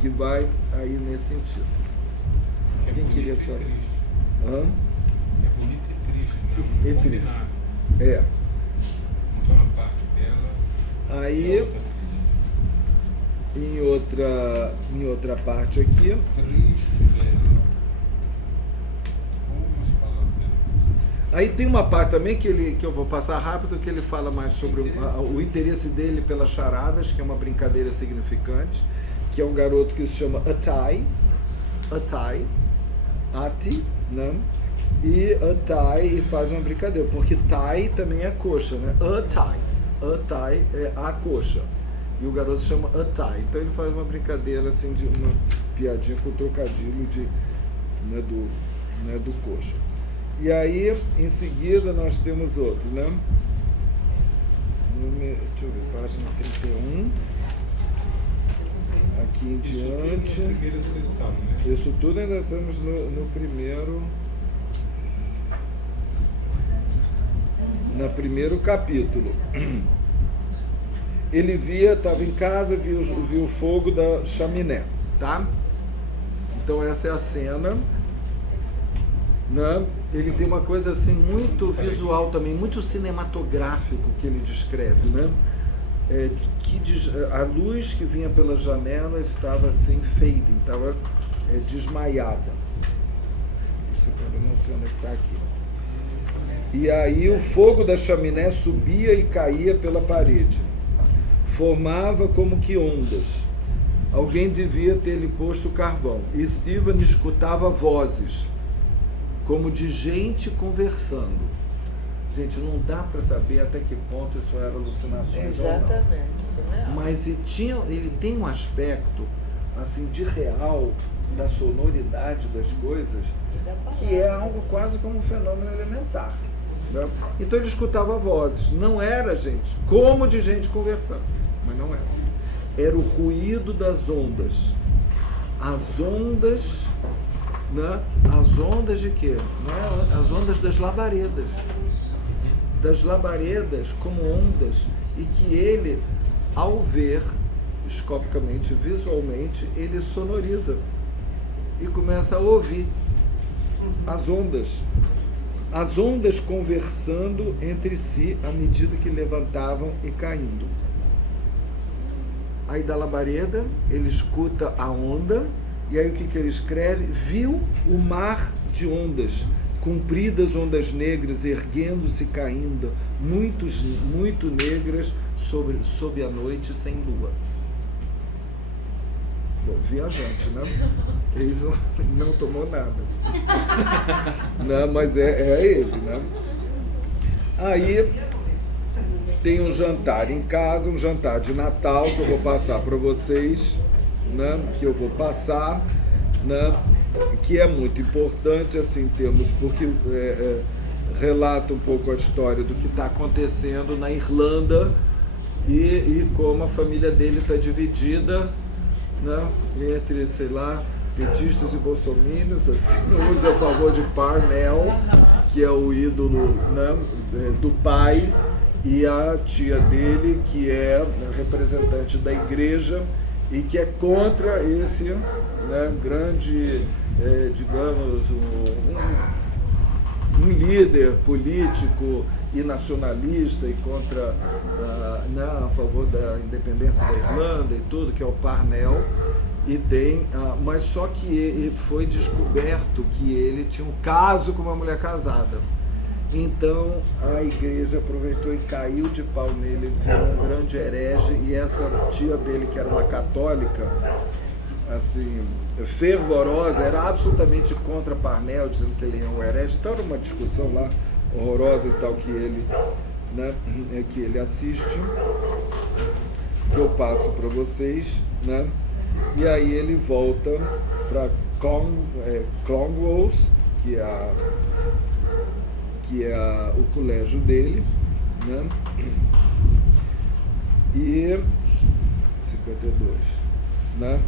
Que vai aí nesse sentido. Quem queria falar? Hã? É bonito e triste, né? E Muito triste. combinado. É. Então a parte dela. Aí, é outra triste. em outra parte aqui, Triste, velho. Umas palavras. aí tem uma parte também que eu vou passar rápido, que ele fala mais sobre o interesse dele pelas charadas, que é uma brincadeira significante, que é um garoto que se chama Atai, né? E Atai, e faz uma brincadeira, porque Tai também é coxa, né? Atai é a coxa. E o garoto se chama Atai. Então ele faz uma brincadeira, assim, de uma piadinha com o trocadilho do coxa. E aí, em seguida, nós temos outro, né? Deixa eu ver, página 31. Aqui em diante. Isso tudo na primeira sessão, né? Isso tudo ainda estamos no primeiro capítulo. Ele estava em casa, viu o fogo da chaminé, tá? Então essa é a cena, né? Ele tem uma coisa assim muito visual também, muito cinematográfico que ele descreve, né? A luz que vinha pela janela estava assim fading, estava desmaiada. Isso eu não sei onde está aqui. E aí o fogo da chaminé subia e caía pela parede. Formava como que ondas. Alguém devia ter-lhe posto carvão. E Steven escutava vozes, como de gente conversando. Gente, não dá para saber até que ponto isso era alucinações ou não. Exatamente. Mas ele tem um aspecto assim de real da sonoridade das coisas, que é algo quase como um fenômeno elementar. Né? Então ele escutava vozes. Não era, gente, como de gente conversando, mas não era. Era o ruído das ondas. As ondas, né? As ondas de quê? Né? As ondas das labaredas. Das labaredas como ondas, e que ele, ao ver, escopicamente, visualmente, ele sonoriza e começa a ouvir as ondas conversando entre si à medida que levantavam e caindo. Aí da labareda ele escuta a onda, e aí o que ele escreve? Viu o mar de ondas, compridas ondas negras erguendo-se e caindo, muito negras sob a noite sem lua. Bom, viajante, né? Ele não tomou nada. Não, mas é ele, né? Aí tem um jantar em casa, um jantar de Natal, que eu vou passar para vocês, né? Que eu vou passar, né? Que é muito importante, assim, em termos, porque relata um pouco a história do que está acontecendo na Irlanda e como a família dele está dividida, né, entre, sei lá, petistas e bolsominions, assim, uns a favor de Parnell, que é o ídolo, né, do pai, e a tia dele, que é a representante da igreja, e que é contra esse, né, grande, digamos, um líder político e nacionalista e contra, né, a favor da independência da Irlanda e tudo, que é o Parnell. E tem, mas só que foi descoberto que ele tinha um caso com uma mulher casada. Então a igreja aproveitou e caiu de pau nele, virou um grande herege, e essa tia dele, que era uma católica, assim, fervorosa, era absolutamente contra Parnell, dizendo que ele era um herege. Então era uma discussão lá horrorosa e tal, que ele, né, que ele assiste, que eu passo para vocês, né? E aí ele volta para Clongowes, que é o colégio dele, né? E 52, né?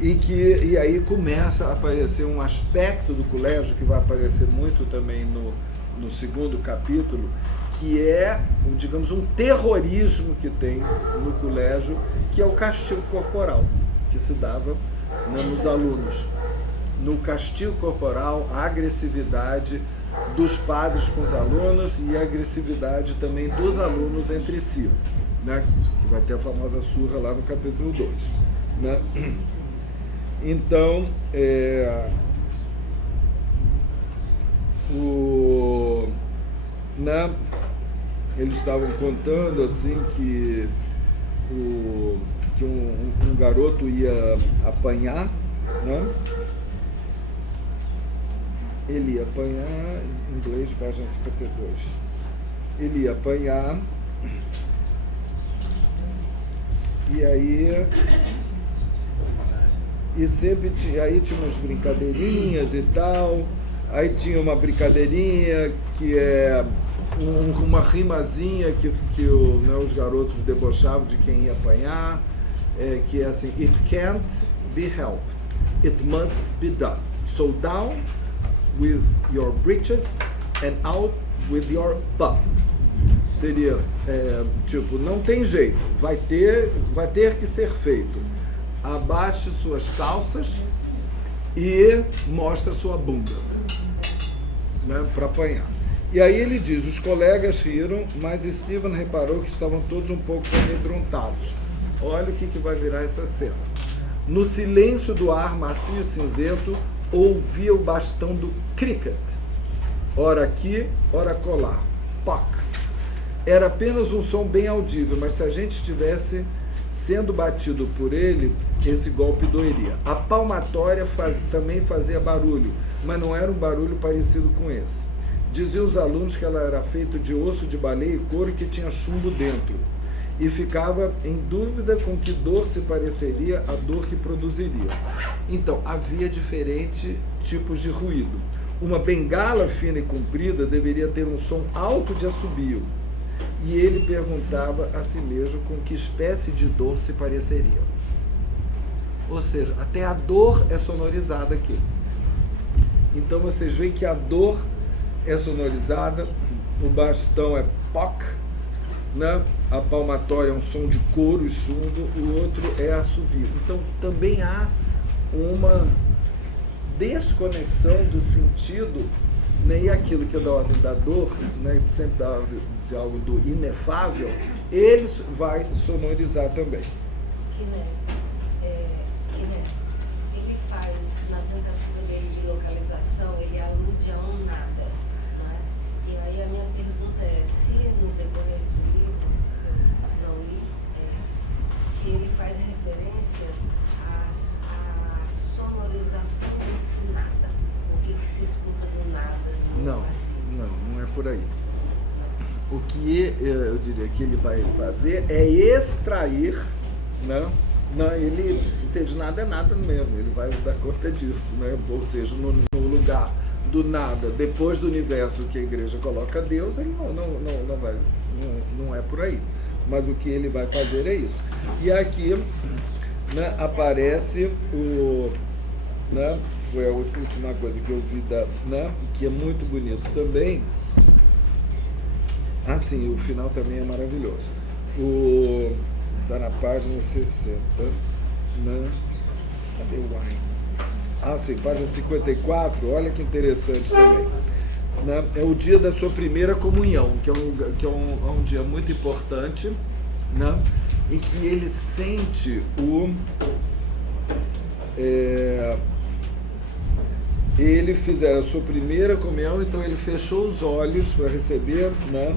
E aí começa a aparecer um aspecto do colégio que vai aparecer muito também no segundo capítulo, que é, digamos, um terrorismo que tem no colégio, que é o castigo corporal, que se dava, né, nos alunos. No castigo corporal, a agressividade dos padres com os alunos e a agressividade também dos alunos entre si, né, que vai ter a famosa surra lá no capítulo 2. Né? Então, eles estavam contando assim que um garoto ia apanhar, né? Ele ia apanhar, em inglês, página 52. Ele ia apanhar, e aí sempre tinha umas brincadeirinhas e tal. Aí tinha uma brincadeirinha que é uma rimazinha que né, os garotos debochavam de quem ia apanhar, que é assim: it can't be helped, it must be done. So down with your breeches and out with your bum. Seria tipo, não tem jeito, vai ter que ser feito. Abaixe suas calças e mostra sua bunda, né, para apanhar. E aí ele diz: os colegas riram, mas Stephen reparou que estavam todos um pouco amedrontados. Olha o que vai virar essa cena. No silêncio do ar macio e cinzento, ouvia o bastão do cricket. Ora aqui, ora colar. Poc. Era apenas um som bem audível, mas se a gente estivesse sendo batido por ele, esse golpe doeria. A palmatória também fazia barulho, mas não era um barulho parecido com esse. Diziam os alunos que ela era feita de osso de baleia e couro que tinha chumbo dentro, e ficava em dúvida com que dor se pareceria à dor que produziria. Então, havia diferentes tipos de ruído. Uma bengala fina e comprida deveria ter um som alto de assobio, e ele perguntava a si mesmo com que espécie de dor se pareceria. Ou seja, até a dor é sonorizada aqui. Então vocês veem que a dor é sonorizada, o bastão é poc, né? A palmatória é um som de couro e chumbo, o outro é assovio. Então também há uma desconexão do sentido, né? E aquilo que é da ordem da dor, né? Sempre da ordem de algo do inefável, ele vai sonorizar também. Ele faz, na tentativa dele de localização, ele alude a um nada, não é? E aí a minha pergunta é, se no decorrer do livro, eu não li, se ele faz referência à sonorização desse nada, o que se escuta do nada no vazio. Não é por aí. O que eu diria que ele vai fazer é extrair, né? Não, ele entende, nada é nada mesmo, ele vai dar conta disso, né? Ou seja, no lugar do nada, depois do universo que a igreja coloca Deus, ele não vai, não é por aí. Mas o que ele vai fazer é isso. E aqui, né, aparece né, foi a última coisa que eu vi, né, que é muito bonito também. Ah, sim, o final também é maravilhoso. Está na página 60. Né? Cadê o wine? Ah, sim, página 54. Olha que interessante também. Né? É o dia da sua primeira comunhão, que é um dia muito importante, né? E que ele sente ele fizeram a sua primeira comunhão, então ele fechou os olhos para receber, né?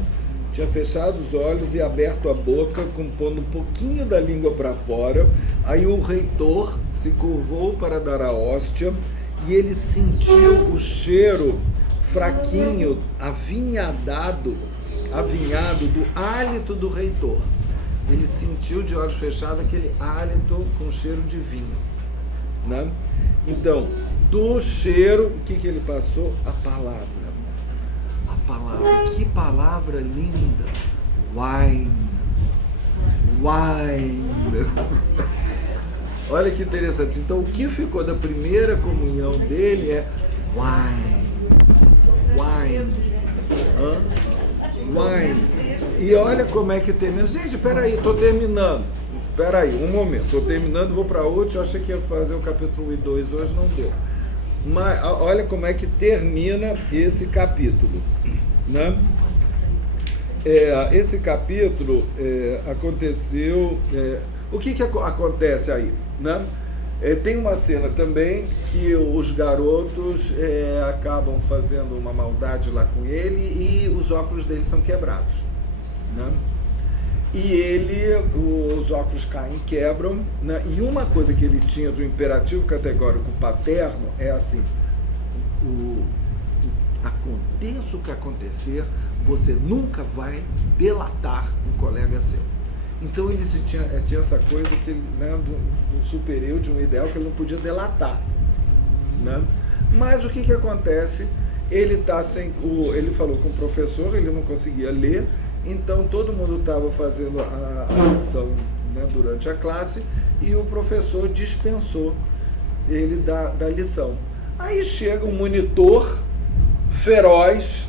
Tinha fechado os olhos e aberto a boca, pondo um pouquinho da língua para fora. Aí o reitor se curvou para dar a hóstia e ele sentiu o cheiro fraquinho, avinhado do hálito do reitor. Ele sentiu de olhos fechados aquele hálito com cheiro de vinho, né? Então, do cheiro, o que ele passou? A palavra. A palavra. Que palavra linda! Wine. Wine. Olha que interessante. Então, o que ficou da primeira comunhão dele é wine. Wine. Wine. E olha como é que termina. Gente, peraí, estou terminando. Peraí, um momento. Estou terminando, vou para outro. Eu achei que ia fazer o capítulo 1 e 2 hoje, não deu. Mas olha como é que termina esse capítulo. Né? Esse capítulo aconteceu... o que acontece aí? Né? Tem uma cena também que os garotos acabam fazendo uma maldade lá com ele e os óculos dele são quebrados. Né? E os óculos caem e quebram, né? E uma coisa que ele tinha do imperativo categórico paterno é assim: aconteça o que acontecer, você nunca vai delatar um colega seu. Então ele tinha essa coisa que, né, do superior, de um ideal que ele não podia delatar, né? Mas o que acontece? Ele ele falou com o professor, ele não conseguia ler. Então todo mundo estava fazendo a lição, né, durante a classe e o professor dispensou ele da lição. Aí chega um monitor feroz,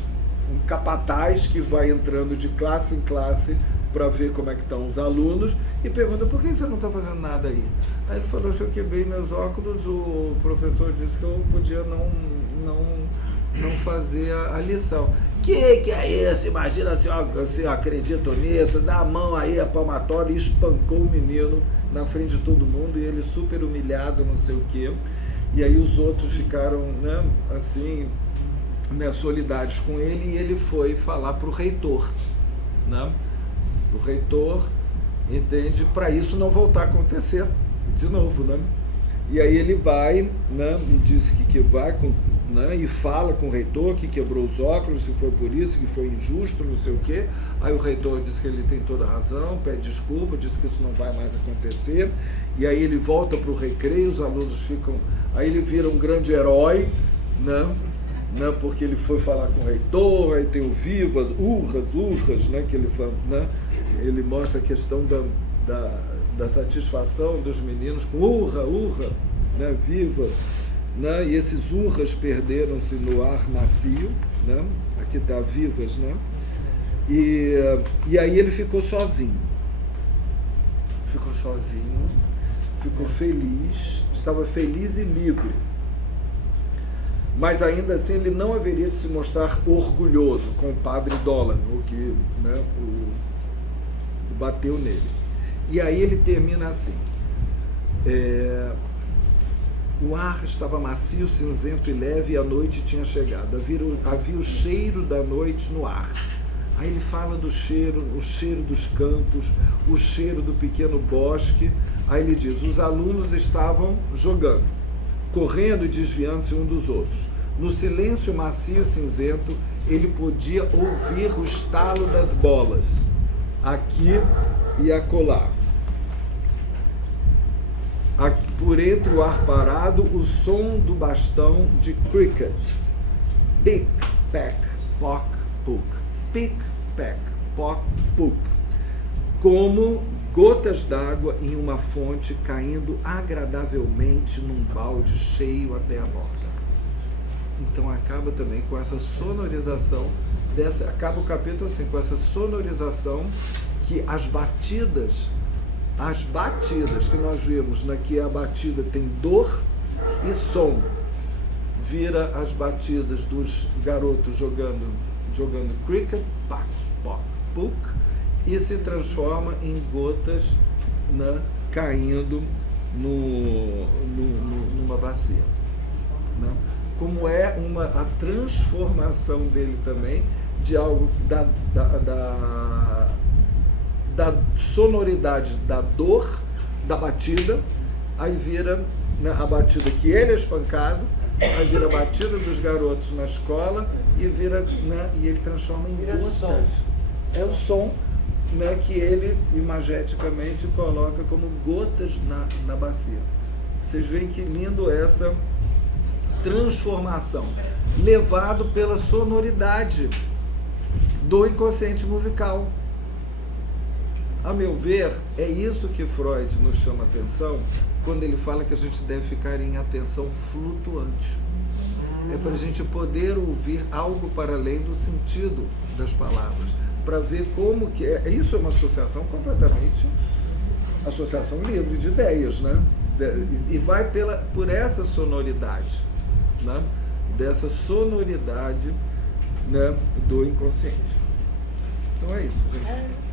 um capataz que vai entrando de classe em classe para ver como é que estão os alunos e pergunta: por que você não está fazendo nada aí? Aí ele falou: se eu quebrei meus óculos, o professor disse que eu podia não fazer a lição. Que é isso? Imagina se eu acredito nisso, dá a mão aí, a palmatória, e espancou o menino na frente de todo mundo, e ele super humilhado, não sei o quê. E aí os outros ficaram, né, assim, né, solidários com ele, e ele foi falar para o reitor, né? O reitor, entende, para isso não voltar a acontecer de novo, né? E aí ele vai, né, e diz que vai, né, e fala com o reitor que quebrou os óculos, se foi por isso, que foi injusto, não sei o quê. Aí o reitor diz que ele tem toda a razão, pede desculpa, diz que isso não vai mais acontecer. E aí ele volta para o recreio, os alunos ficam... Aí ele vira um grande herói, né, porque ele foi falar com o reitor, aí tem o vivas, urras, né, que ele fala, né, ele mostra a questão da satisfação dos meninos com urra, né, viva, né, e esses urras perderam-se no ar macio, né, aqui está vivas, né, e aí ele ficou sozinho, ficou feliz, estava feliz e livre, mas ainda assim ele não haveria de se mostrar orgulhoso com o padre Dolan, o que, né, bateu nele. E aí ele termina assim: o ar estava macio, cinzento e leve, e a noite tinha chegado. Havia o cheiro da noite no ar. Aí ele fala do cheiro, o cheiro dos campos, o cheiro do pequeno bosque. Aí ele diz: os alunos estavam jogando, correndo e desviando-se um dos outros. No silêncio macio e cinzento, ele podia ouvir o estalo das bolas, aqui e acolá. Por entre o ar parado, o som do bastão de cricket. Pick, peck, pock, puck. Pick, peck, pock, puck. Como gotas d'água em uma fonte caindo agradavelmente num balde cheio até a borda. Então acaba também com essa sonorização, acaba o capítulo assim, com essa sonorização que as batidas as batidas que nós vimos, né, que a batida tem dor e som, vira as batidas dos garotos jogando cricket, pac, poc, puc, e se transforma em gotas, né, caindo numa bacia. Né? Como é a transformação dele também de algo da sonoridade da dor da batida, aí vira, né, a batida que ele é espancado, aí vira a batida dos garotos na escola e vira, né, e ele transforma em gotas. Som. É o som, né, que ele imageticamente coloca como gotas na bacia. Vocês veem que lindo essa transformação, levado pela sonoridade do inconsciente musical. A meu ver, é isso que Freud nos chama atenção quando ele fala que a gente deve ficar em atenção flutuante. É para a gente poder ouvir algo para além do sentido das palavras, para ver como que é. Isso é uma associação completamente, associação livre de ideias, né? E vai por essa sonoridade, né? Dessa sonoridade, né, do inconsciente. Então é isso, gente.